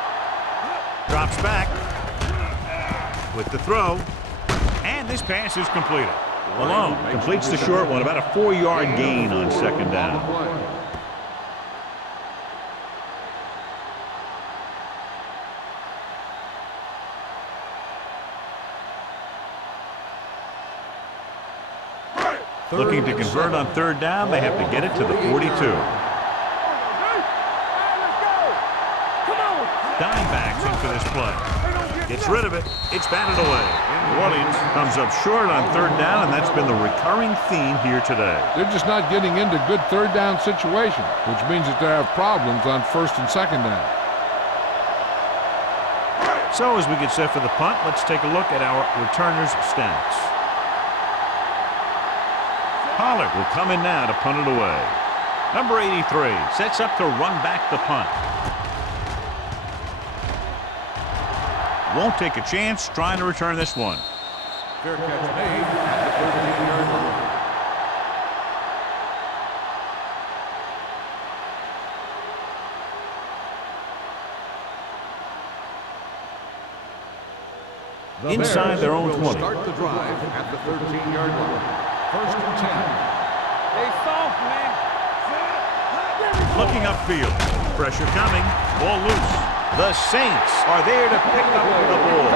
Drops back with the throw, and this pass is completed. Alone completes the short one, about a 4-yard gain on second down. Looking to convert on third down, they have to get it to the 42. Dime backs in for this play. Gets rid of it. It's batted away. New Orleans comes up short on third down, and that's been the recurring theme here today. They're just not getting into good third down situations, which means that they have problems on first and second down. So as we get set for the punt, let's take a look at our returners' stats. Pollard will come in now to punt it away. Number 83 sets up to run back the punt. Won't take a chance trying to return this one. Fair catch made at the 13-yard line. The Inside their own Bears 20. will start the drive at the 13-yard line. First and 10. Stay soft, man. Looking upfield. Pressure coming. Ball loose. The Saints are there to pick up the ball.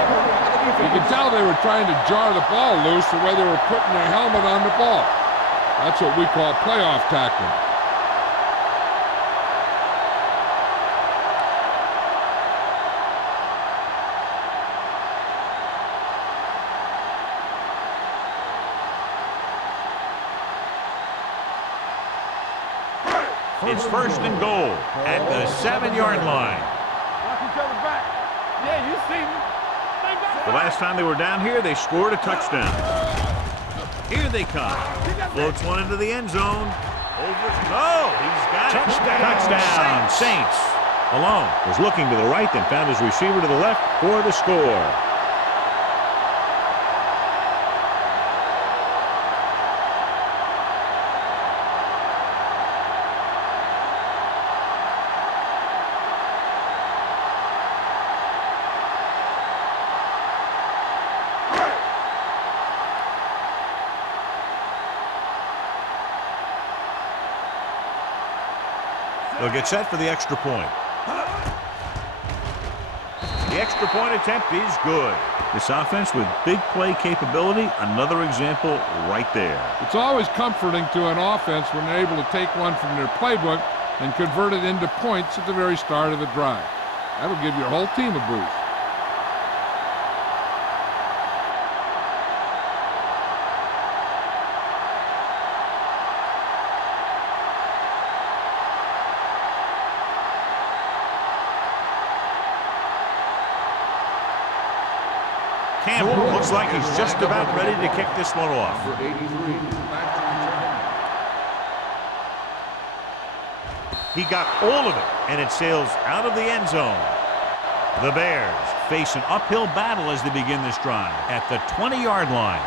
You could tell they were trying to jar the ball loose the way they were putting their helmet on the ball. That's what we call playoff tackling. It's first and goal at the 7-yard line. Watch each other back. Yeah, you see me. Stay back. The last time they were down here, they scored a touchdown. Here they come. Floats one into the end zone. Over. No, he's got it. Touchdown. Saints. Alone was looking to the right, then found his receiver to the left for the score. They'll get set for the extra point. The extra point attempt is good. This offense with big play capability, another example right there. It's always comforting to an offense when they're able to take one from their playbook and convert it into points at the very start of the drive. That'll give your whole team a boost. Campbell looks like he's just about ready to kick this one off. Number 83, back to return. He got all of it, and it sails out of the end zone. The Bears face an uphill battle as they begin this drive at the 20-yard line.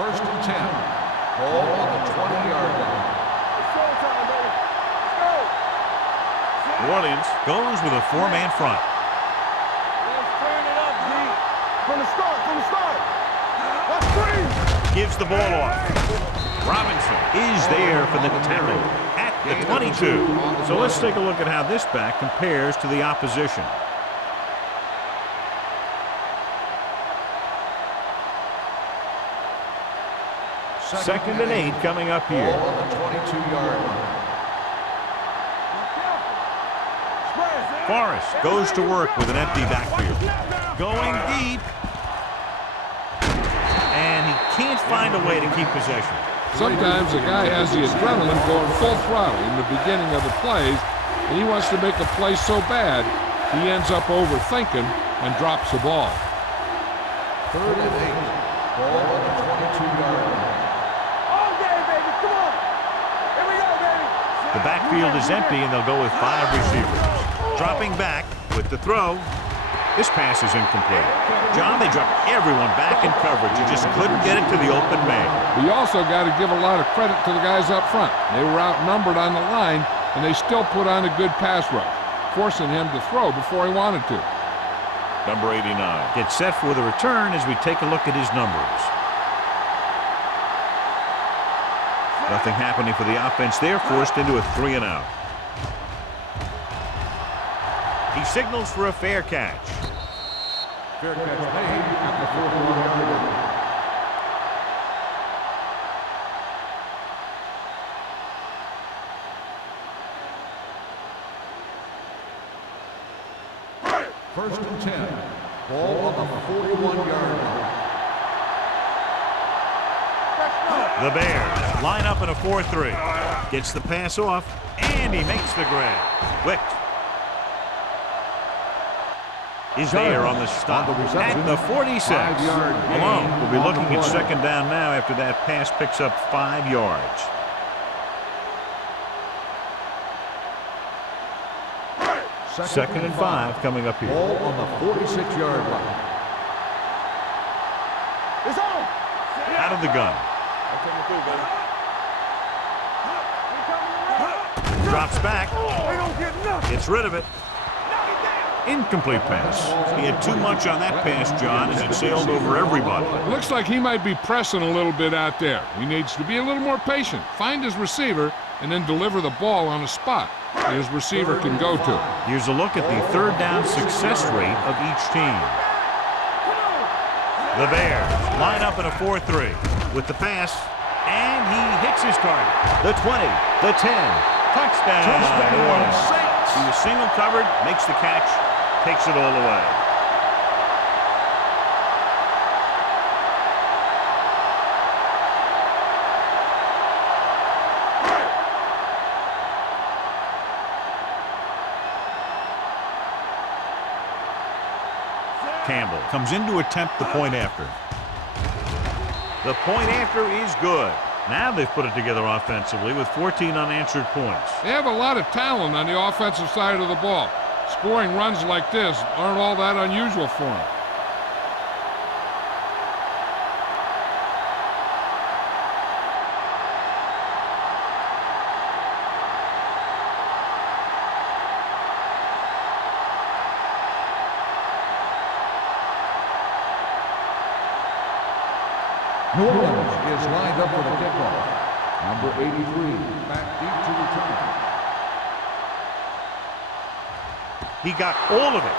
First and 10. Ball on the 20-yard line. It's showtime, baby. Let's go. New Orleans goes with a 4-man front. Let's turn it up, G. From the start, That's free. Gives the ball off. Robinson is there for the tackle at the 22. So let's take a look at how this back compares to the opposition. Second and 8 coming up here. Ball on the 22-yard line. Forrest goes to work with an empty backfield. Going deep. And he can't find a way to keep possession. Sometimes a guy has the adrenaline going full throttle in the beginning of the plays, and he wants to make a play so bad, he ends up overthinking and drops the ball. Third and 8. Ball on the 22-yard line. All day, baby. Come on. Here we go, baby. The backfield is empty, and they'll go with 5 receivers. Dropping back with the throw. This pass is incomplete. John, they dropped everyone back in coverage. You just couldn't get it to the open man. We also got to give a lot of credit to the guys up front. They were outnumbered on the line, and they still put on a good pass rush. forcing him to throw before he wanted to. Number 89 gets set for the return as we take a look at his numbers. Nothing happening for the offense there, forced into a 3-and-out. He signals for a fair catch. Fair catch made at the 41-yard line. First and 10. Ball on the 41-yard line. The Bears line up in a 4-3. Gets the pass off, and he makes the grab. Wick is there on the stop at the 46. Malone will be looking at second down now after that pass picks up 5 yards. Second and 5 coming up here. Ball on the 46-yard line. It's on. Out of the gun. Drops back. They don't get nothing. Gets rid of it. Incomplete pass. He had too much on that pass, John, as it sailed over everybody. Looks like he might be pressing a little bit out there. He needs to be a little more patient, find his receiver, and then deliver the ball on a spot that his receiver can go to. Here's a look at the third down success rate of each team. The Bears line up in a 4-3 with the pass, and he hits his target. The 20, the 10, touchdown. New Orleans. He was single covered, makes the catch, takes it all away. Campbell comes in to attempt the point after. The point after is good. Now they've put it together offensively with 14 unanswered points. They have a lot of talent on the offensive side of the ball. Scoring runs like this aren't all that unusual for them. New Orleans is lined up for the kickoff. Number 83, back deep to return. He got all of it.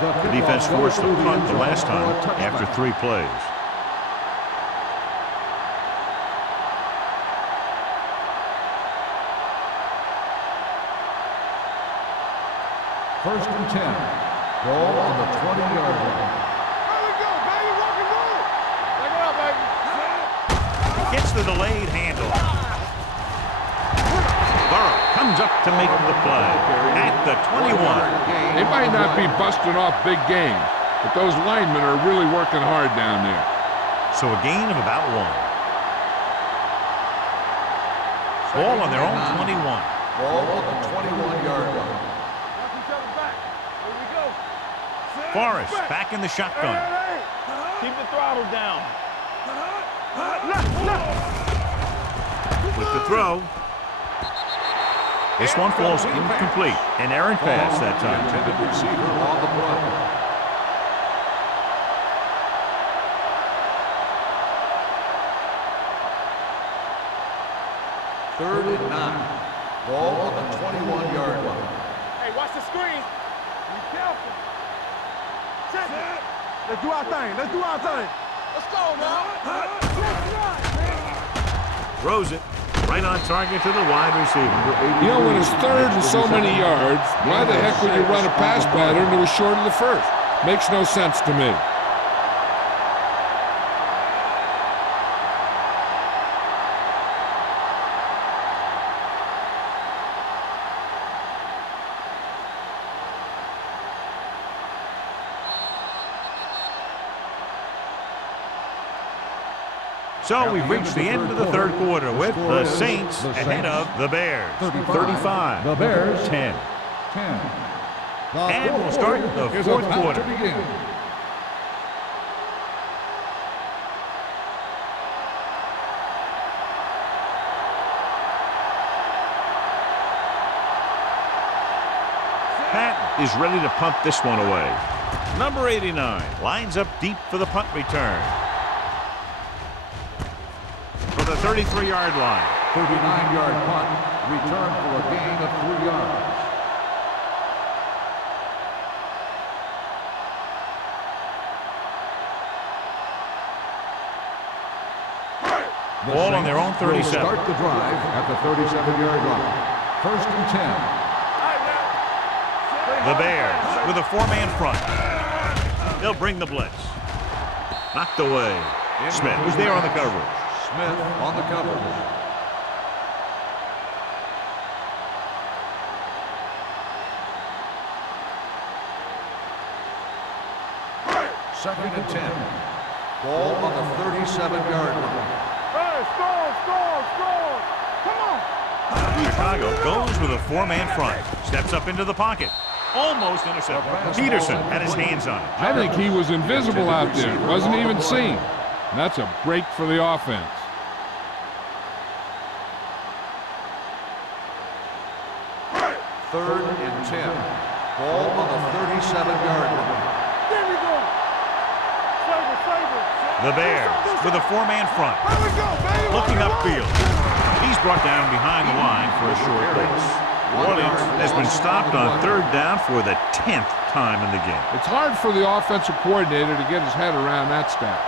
The defense forced a punt the last time after 3 plays. First and 10. Ball on the 20-yard line. Gets the delayed handle. Burrow comes up to make the play at the 21. They might not be busting off big game, but those linemen are really working hard down there. So a gain of about 1. Ball on their own 21. Ball on the 21-yard line. Forrest back in the shotgun. Keep the throttle down. With the throw. This one falls incomplete. An errant pass that time. Intended receiver on the play. Third and 9. Ball on the 21-yard line. Hey, watch the screen. Be careful. Check it. Let's do our thing. Let's do our thing. Let's go now. Throws it right on target to the wide receiver. You know, when it's third and so many yards, why the heck would you run a pass pattern that was short of the first? Makes no sense to me. So we've reached the end of the third quarter with the Saints ahead of the Bears. 35. The Bears 10. 10. And we'll start the fourth quarter. is ready to punt this one away. Number 89 lines up deep for the punt return. From the 33-yard line. 39-yard punt, return for a gain of 3 yards. Ball on their own 37. Will start the drive at the 37-yard line. First and 10. The Bears with a 4-man front. They'll bring the blitz. Knocked away. Smith was there on the coverage. Smith on the coverage. Second and 10. Ball on the 37-yard line. Hey, score! Come on! Chicago goes with a 4-man front. Steps up into the pocket. Almost intercepted. Peterson had his hands on it. I think he was invisible out there. Wasn't even seen. And that's a break for the offense. Third and 10. Ball on the 37-yard line. There we go! Favor! The Bears with a 4-man front. There we go, baby! Looking upfield. He's brought down behind the line for a short base. Williams has been stopped on 3rd down for the 10th time in the game. It's hard for the offensive coordinator to get his head around that stat.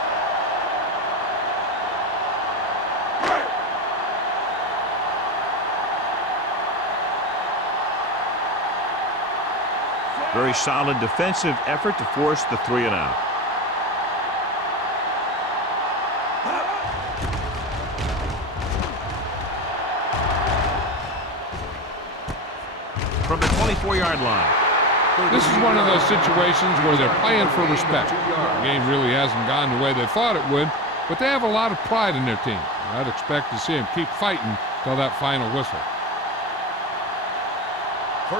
Very solid defensive effort to force the 3-and-out. From the 24-yard line. This is one of those situations where they're playing for respect. The game really hasn't gone the way they thought it would, but they have a lot of pride in their team. I'd expect to see them keep fighting till that final whistle.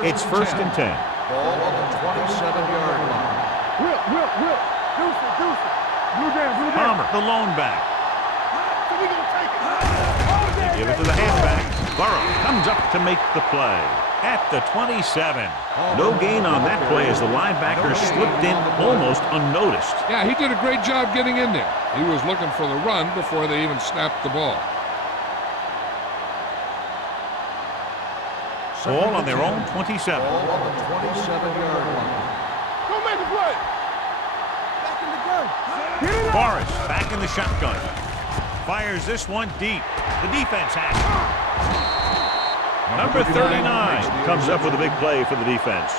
It's first and 10. Ball on the 27-yard line. Will! Deuce it! Blue down! Palmer, the lone back. So we gonna take it! Give it to the halfback. Burrow comes up to make the play. At the 27. No gain on that play as the linebacker slipped in almost unnoticed. Yeah, he did a great job getting in there. He was looking for the run before they even snapped the ball. Ball on their own 27. Ball on the 27-yard line. Go make the play! Back in the gun! Get it up! Forrest back in the shotgun. Fires this one deep. The defense has it. Number 39 comes up with a big play for the defense.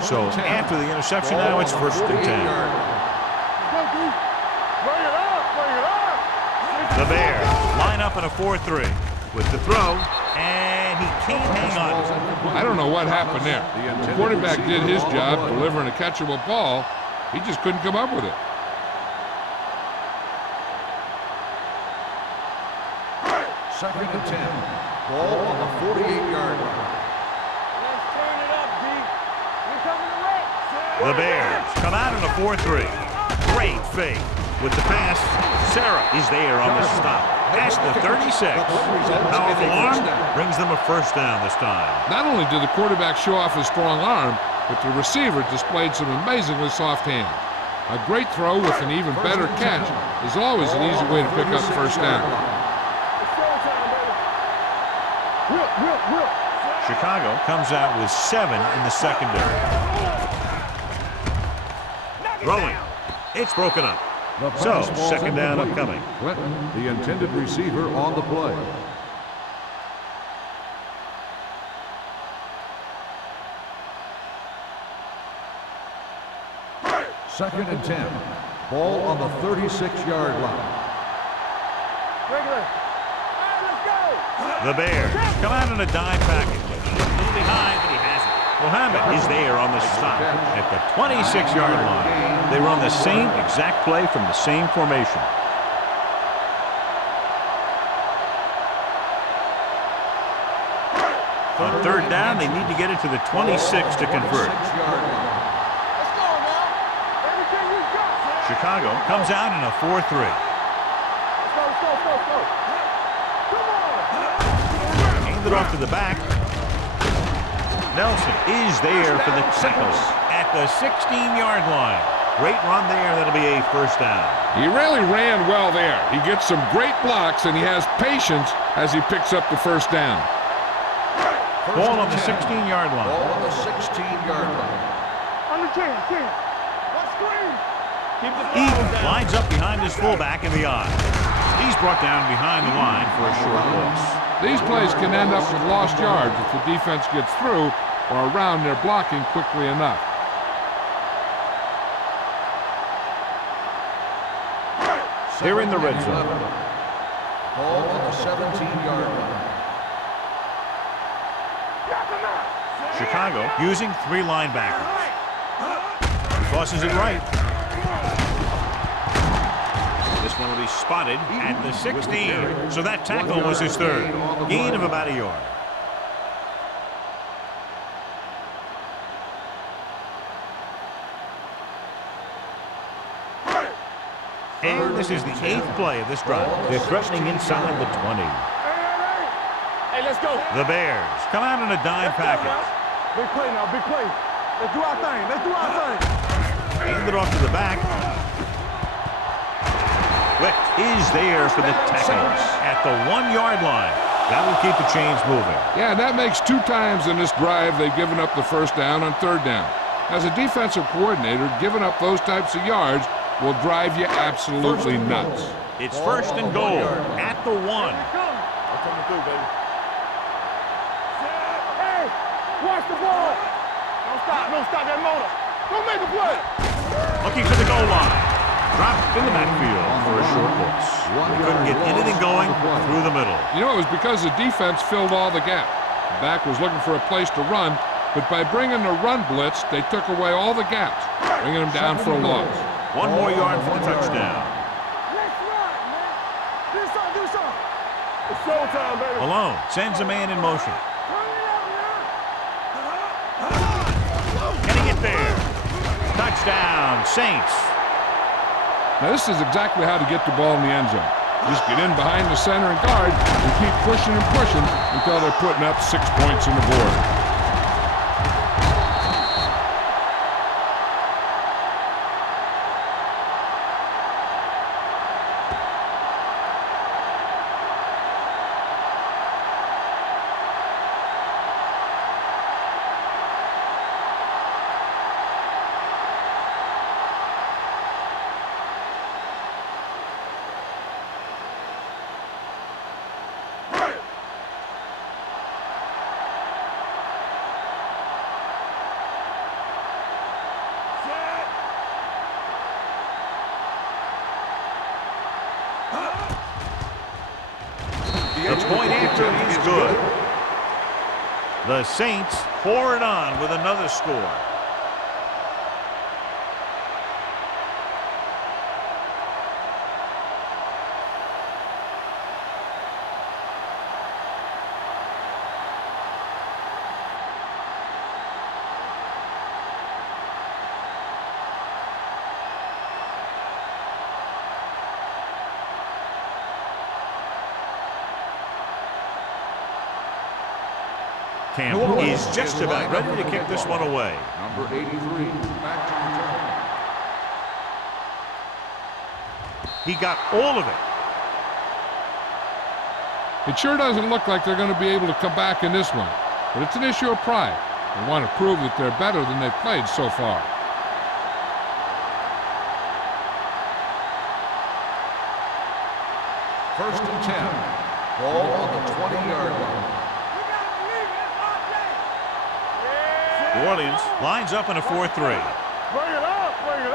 So after the interception, now it's first and 10. Go, D! Bring it up! The Bears line up in a 4-3 with the throw, and he can't hang on. I don't know what happened there. The quarterback did his job delivering a catchable ball. He just couldn't come up with it. Second and 10. Ball on the 48-yard line. Let's turn it up, D! We're coming to wreck! The Bears come out in a 4-3. Great fake. With the pass, Sarah is there on the stop. Past the 36. Powerful arm brings them a first down this time. Not only did the quarterback show off his strong arm, but the receiver displayed some amazingly soft hands. A great throw with an even better catch is always an easy way to pick up first down. It's showtime, baby! Will! Chicago comes out with 7 in the secondary. Throwing. It's broken up. So, second down upcoming. Clinton, the intended receiver, on the play. Second and 10. Ball on the 36-yard line. Regular! All right, let's go! The Bears come out in a dime package. A little behind, but he has it. Mohammed is there on the stop at the 26-yard line. They run the same exact play from the same formation. On third down, they need to get it to the 26 to convert. Let's go now. Everything you got. Chicago comes out in a 4-3. Let's go. Come on. Hand it off to the back. Nelson is there for the tackle at the 16-yard line. Great run there. That'll be a first down. He really ran well there. He gets some great blocks, and he has patience as he picks up the first down. Ball on the 16-yard line. Ball on the 16-yard line. Under 10. What screen? Eaton lines up behind his fullback in the I. He's brought down behind the line for a short loss. These plays can end up with lost yards if the defense gets through or around their blocking quickly enough. They're in the red zone. Ball on the 17-yard line. Chicago using 3 linebackers. Tosses it right. This one will be spotted at the 16. So that tackle was his third. Gain of about a yard. And this is the 8th play of this drive. They're threatening inside the 20. Hey, let's go. The Bears come out in a dime package. Big play now, big play. Let's do our thing. Hand it off to the back. Wick is there for the tackle at the 1-yard line. That will keep the chains moving. Yeah, that makes 2 times in this drive they've given up the first down on third down. As a defensive coordinator, giving up those types of yards will drive you absolutely nuts. It's first and goal at the 1. I'm coming through, baby. Hey, watch the ball. Don't stop that motor. Don't make a play. Looking for the goal line. Dropped in the backfield for a short loss. They couldn't get anything going through the middle. You know, it was because the defense filled all the gap. The back was looking for a place to run, but by bringing the run blitz, they took away all the gaps, bringing them down for a loss. 1 more yard for the touchdown. Let's run, man. Do something. It's showtime, baby. Malone sends a man in motion. Turn it up now. Can he get there? Touchdown, Saints. Now, this is exactly how to get the ball in the end zone. Just get in behind the center and guard and keep pushing and pushing until they're putting up 6 points on the board. The point after is good. The Saints pour it on with another score. Campbell is just about ready to kick this one away. Number 83, back to return. He got all of it. It sure doesn't look like they're going to be able to come back in this one, but it's an issue of pride. They want to prove that they're better than they've played so far. First and 10. Ball on the 20-yard line. New Orleans lines up in a 4-3. Bring it up. Hand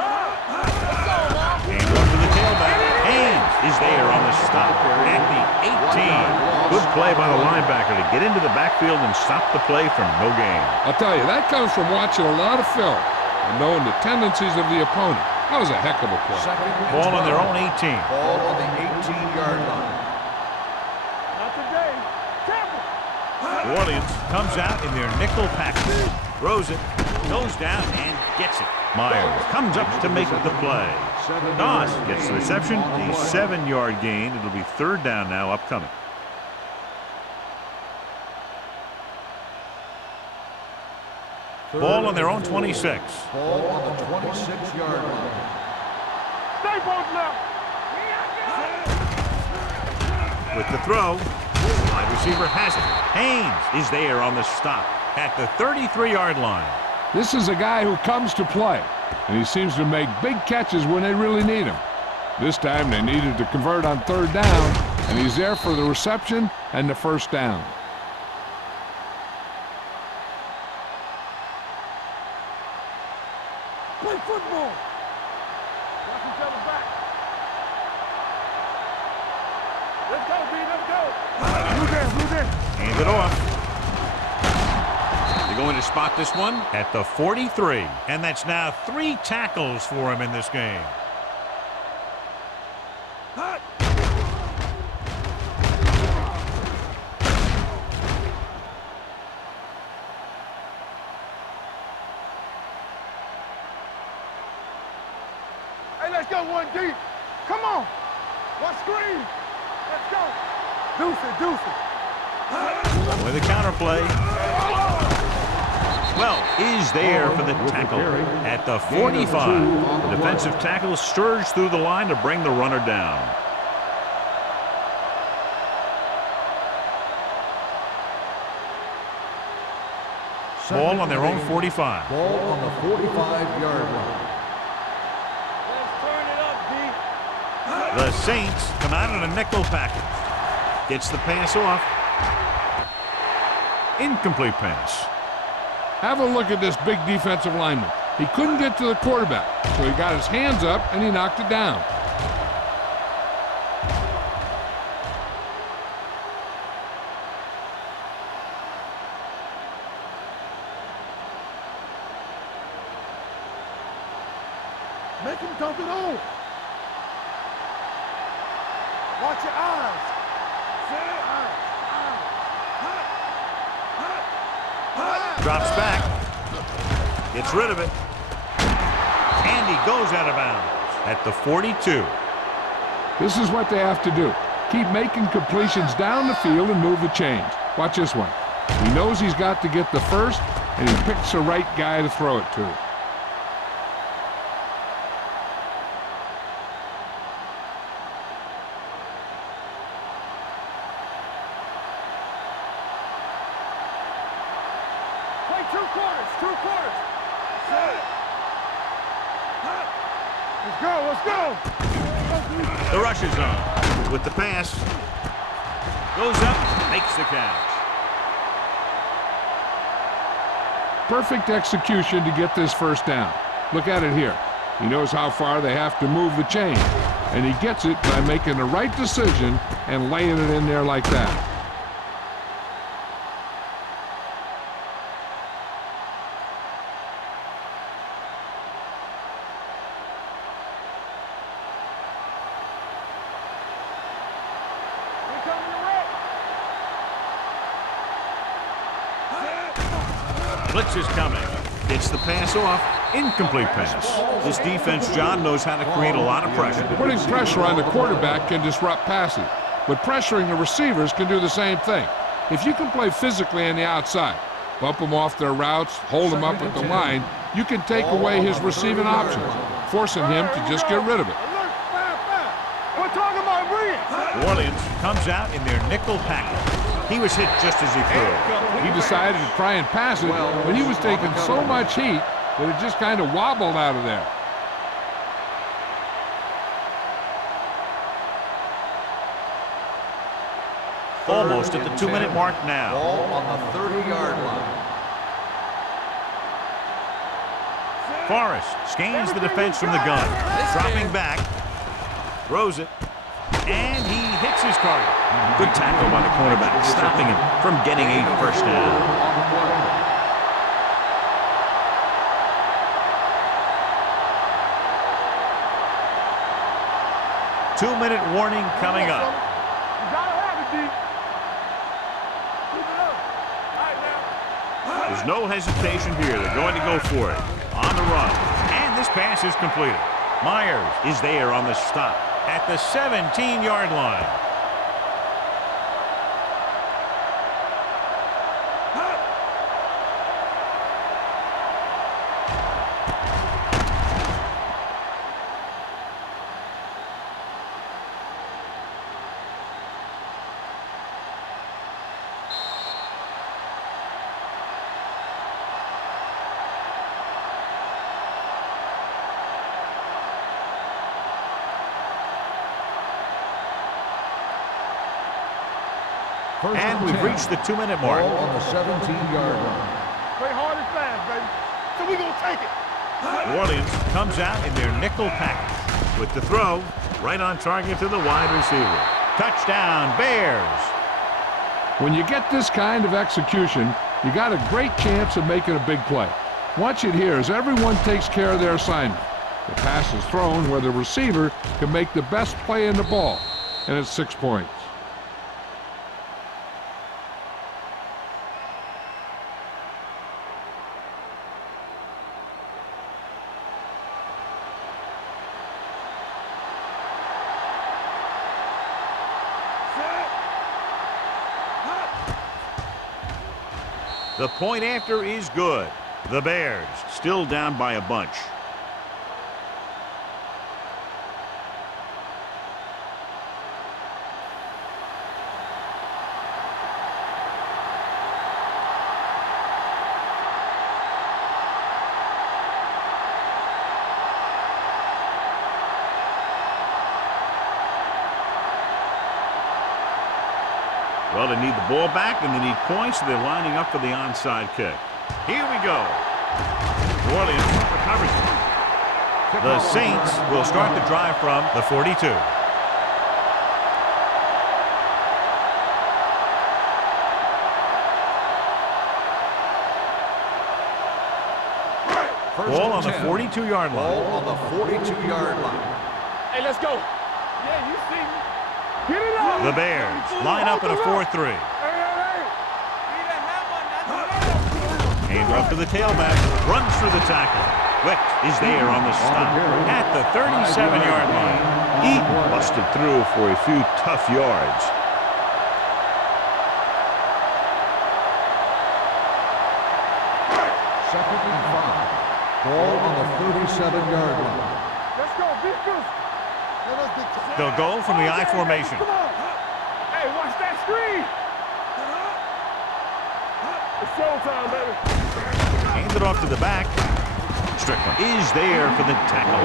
off to the tailback. Haynes is there on the stop at the 18. Good play by the linebacker to get into the backfield and stop the play from no gain. I'll tell you, that comes from watching a lot of film and knowing the tendencies of the opponent. That was a heck of a play. Second and Ball on their 12. own 18. Ball on the 18-yard line. Not today. Campbell. New Orleans comes out in their nickel package. Throws it, goes down, and gets it. Myers comes up to make the play. Doss gets the reception, a 7-yard gain. It'll be third down now upcoming. Ball on their own 26. Ball on the 26-yard line. Stay both left. With the throw, wide receiver has it. Haynes is there on the stop at the 33-yard line. This is a guy who comes to play, and he seems to make big catches when they really need him. This time they needed to convert on third down, and he's there for the reception and the first down. Play football. Watch each other back. Let's go, B. Let's go. Blue there, blue there. Hand it off. They're going to spot this one at the 43. And that's now 3 tackles for him in this game. Hey, let's go one deep. Come on. One screen. Let's go. Deuce it, deuce it. With the counterplay. Well, is there for the tackle at the 45. The defensive tackle surged through the line to bring the runner down. Ball on their own 45. Ball on the 45-yard line. Let's turn it up, D. The Saints come out in a nickel package. Gets the pass off. Incomplete pass. Have a look at this big defensive lineman. He couldn't get to the quarterback, so he got his hands up and he knocked it down. Make him dump it on. Watch your eyes. Drops back. Gets rid of it. And he goes out of bounds at the 42. This is what they have to do. Keep making completions down the field and move the chains. Watch this one. He knows he's got to get the first, and he picks the right guy to throw it to. Play 2 quarters, 2 quarters. Let's go, let's go. The rush is on. With the pass. Goes up, makes the catch. Perfect execution to get this first down. Look at it here. He knows how far they have to move the chain, and he gets it by making the right decision and laying it in there like that. Blitz is coming. Gets the pass off. Incomplete pass. This defense, John, knows how to create a lot of pressure. Putting pressure on the quarterback can disrupt passing, but pressuring the receivers can do the same thing. If you can play physically on the outside, bump them off their routes, hold them up at the line, you can take away his receiving options, forcing him to just get rid of it. We're talking about brilliant. Orleans comes out in their nickel package. He was hit just as he threw. He decided to try and pass it, but he was taking so much heat that it just kind of wobbled out of there. Almost at the 2-minute mark now. Ball on the 30-yard line. Forrest scans the defense from the gun. Dropping back. Throws it. And he hits his target. Good tackle by the cornerback, stopping him from getting a first down. Two-minute warning coming up. You gotta have it, D. Keep it up. There's no hesitation here. They're going to go for it. On the run. And this pass is completed. Myers is there on the stop at the 17-yard line. And we've reached the 2-minute mark. Ball on the 17-yard line. Play hard and fast, baby. So we gonna take it. New Orleans comes out in their nickel package with the throw right on target to the wide receiver. Touchdown, Bears. When you get this kind of execution, you got a great chance of making a big play. Watch it here as everyone takes care of their assignment. The pass is thrown where the receiver can make the best play in the ball, and it's 6 points. The point after is good. The Bears still down by a bunch. Well, they need the ball back, and they need points, so they're lining up for the onside kick. Here we go. New Orleans recovers it. The Saints will start the drive from the 42. Ball on the 42-yard line. Ball on the 42-yard line. Hey, let's go. Yeah, you see me. Get it out. The Bears line up in a 4-3. Hand off to the tailback. Runs through the tackle. Wick is there on the stop at the 37-yard line. Eaton busted through for a few tough yards. Second and 5. Ball on the 37-yard line. Let's go, big goose. They'll go from the I formation. Come on. Hey, watch that screen. It's showtime, baby. Hand it off to the back. Strickland is there for the tackle.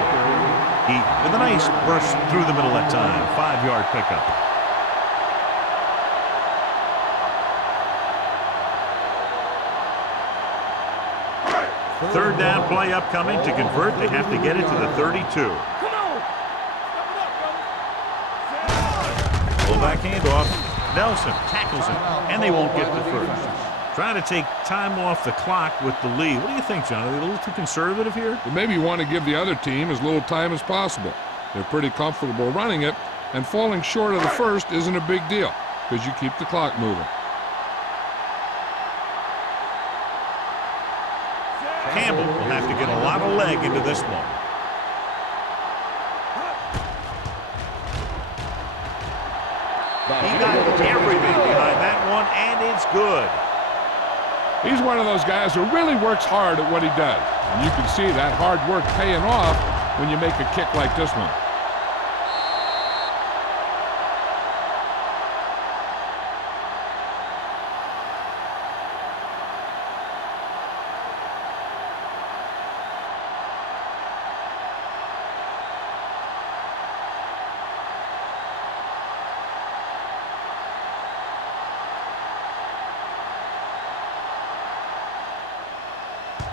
He, with a nice burst through the middle that time. 5-yard pickup. Third down play upcoming. To convert, they have to get it to the 32. Come on. Fullback handoff. Nelson tackles him, and they won't get the first. Trying to take time off the clock with the lead. What do you think, John? Are they a little too conservative here? But maybe you want to give the other team as little time as possible. They're pretty comfortable running it, and falling short of the first isn't a big deal because you keep the clock moving. Campbell will have to get a lot of leg into this one. He got everything behind that one, and it's good. He's one of those guys who really works hard at what he does. And you can see that hard work paying off when you make a kick like this one.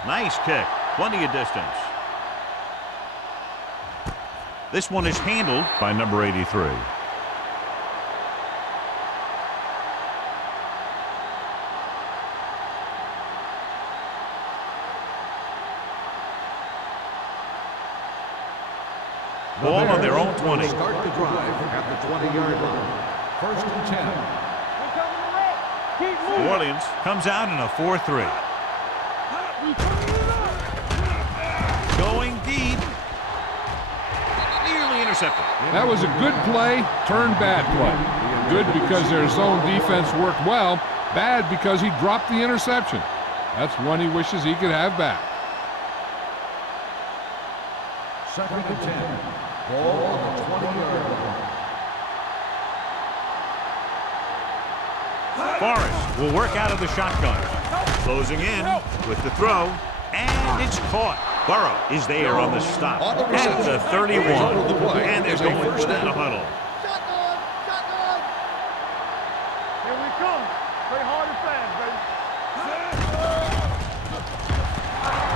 Nice kick. Plenty of distance. This one is handled by number 83. Ball on their own 20. Start the drive at the 20-yard line. First and 10. New Orleans comes out in a 4-3. Going deep. Nearly intercepted. That was a good play, turned bad play. Good because their zone defense worked well. Bad because he dropped the interception. That's one he wishes he could have back. 2nd and 10. Ball on the 20-yard line. Forrest will work out of the shotgun. Closing in with the throw. And it's caught. Burrow is there on the stop at the 31. And they're going first down a huddle. Here we come. Play hard and fast, baby.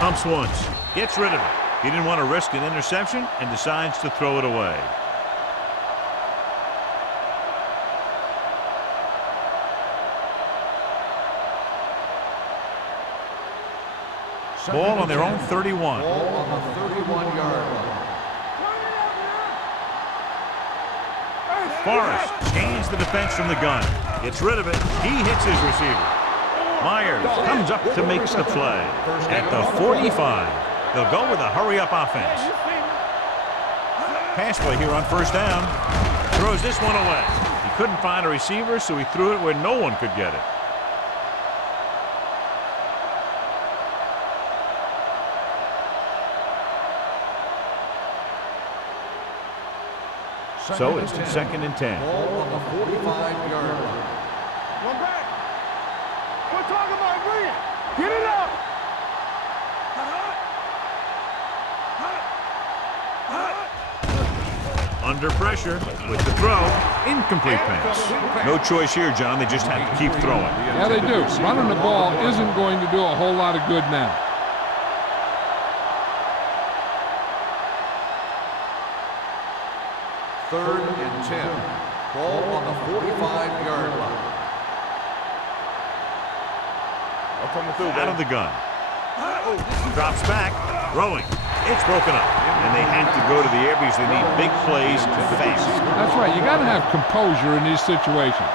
Pumps once. Gets rid of it. He didn't want to risk an interception and decides to throw it away. Ball on their own 31. Ball on the 31-yard line. Forrest gains the defense from the gun. Gets rid of it. He hits his receiver. Myers comes up to make the play. At the 45, they'll go with a hurry-up offense. Pass play here on first down. Throws this one away. He couldn't find a receiver, so he threw it where no one could get it. So it's 2nd and 10. Ball on the 45-yard line. One back. We're talking about Green. Get it up. Under pressure with the throw. Incomplete pass. No choice here, John. They just have to keep throwing. Yeah, they do. Running the ball isn't going to do a whole lot of good now. Third and 10. Ball on the 45-yard line. Out of the gun. Drops back. Throwing. It's broken up. And they have to go to the air because they need big plays fast. That's right. You got to have composure in these situations.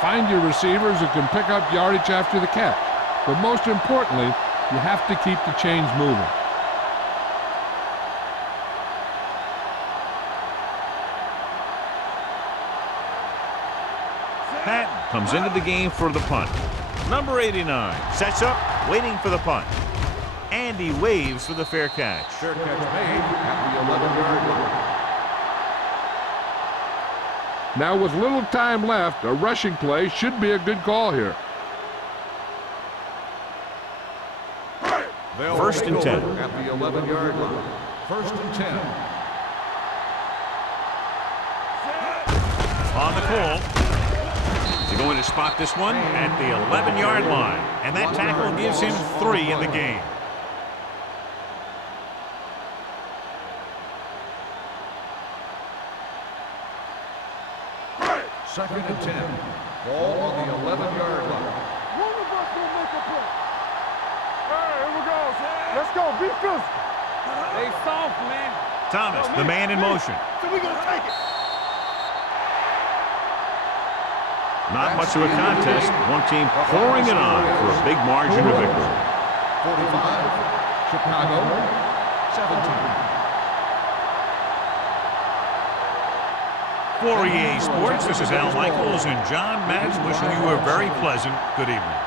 Find your receivers who can pick up yardage after the catch. But most importantly, you have to keep the chains moving. Patton comes into the game for the punt. Number 89 sets up, waiting for the punt. And he waves for the fair catch. Fair catch made at the 11-yard line. Now with little time left, a rushing play should be a good call here. They'll 1st and 10. at the 11-yard line. 1st and 10. On the call. He's going to spot this one at the 11-yard line. And that tackle gives him 3 in the game. Second and 10. Ball on the 11-yard line. One of us gonna make a play. All right, here we go. Let's go. Be physical. They soft, man. Thomas, the man in motion. So we gonna take it. Not much of a contest. One team pouring it on for a big margin of victory. 45. Chicago. 17. For EA Sports, this is Al Michaels and John Maddox wishing you a very pleasant good evening.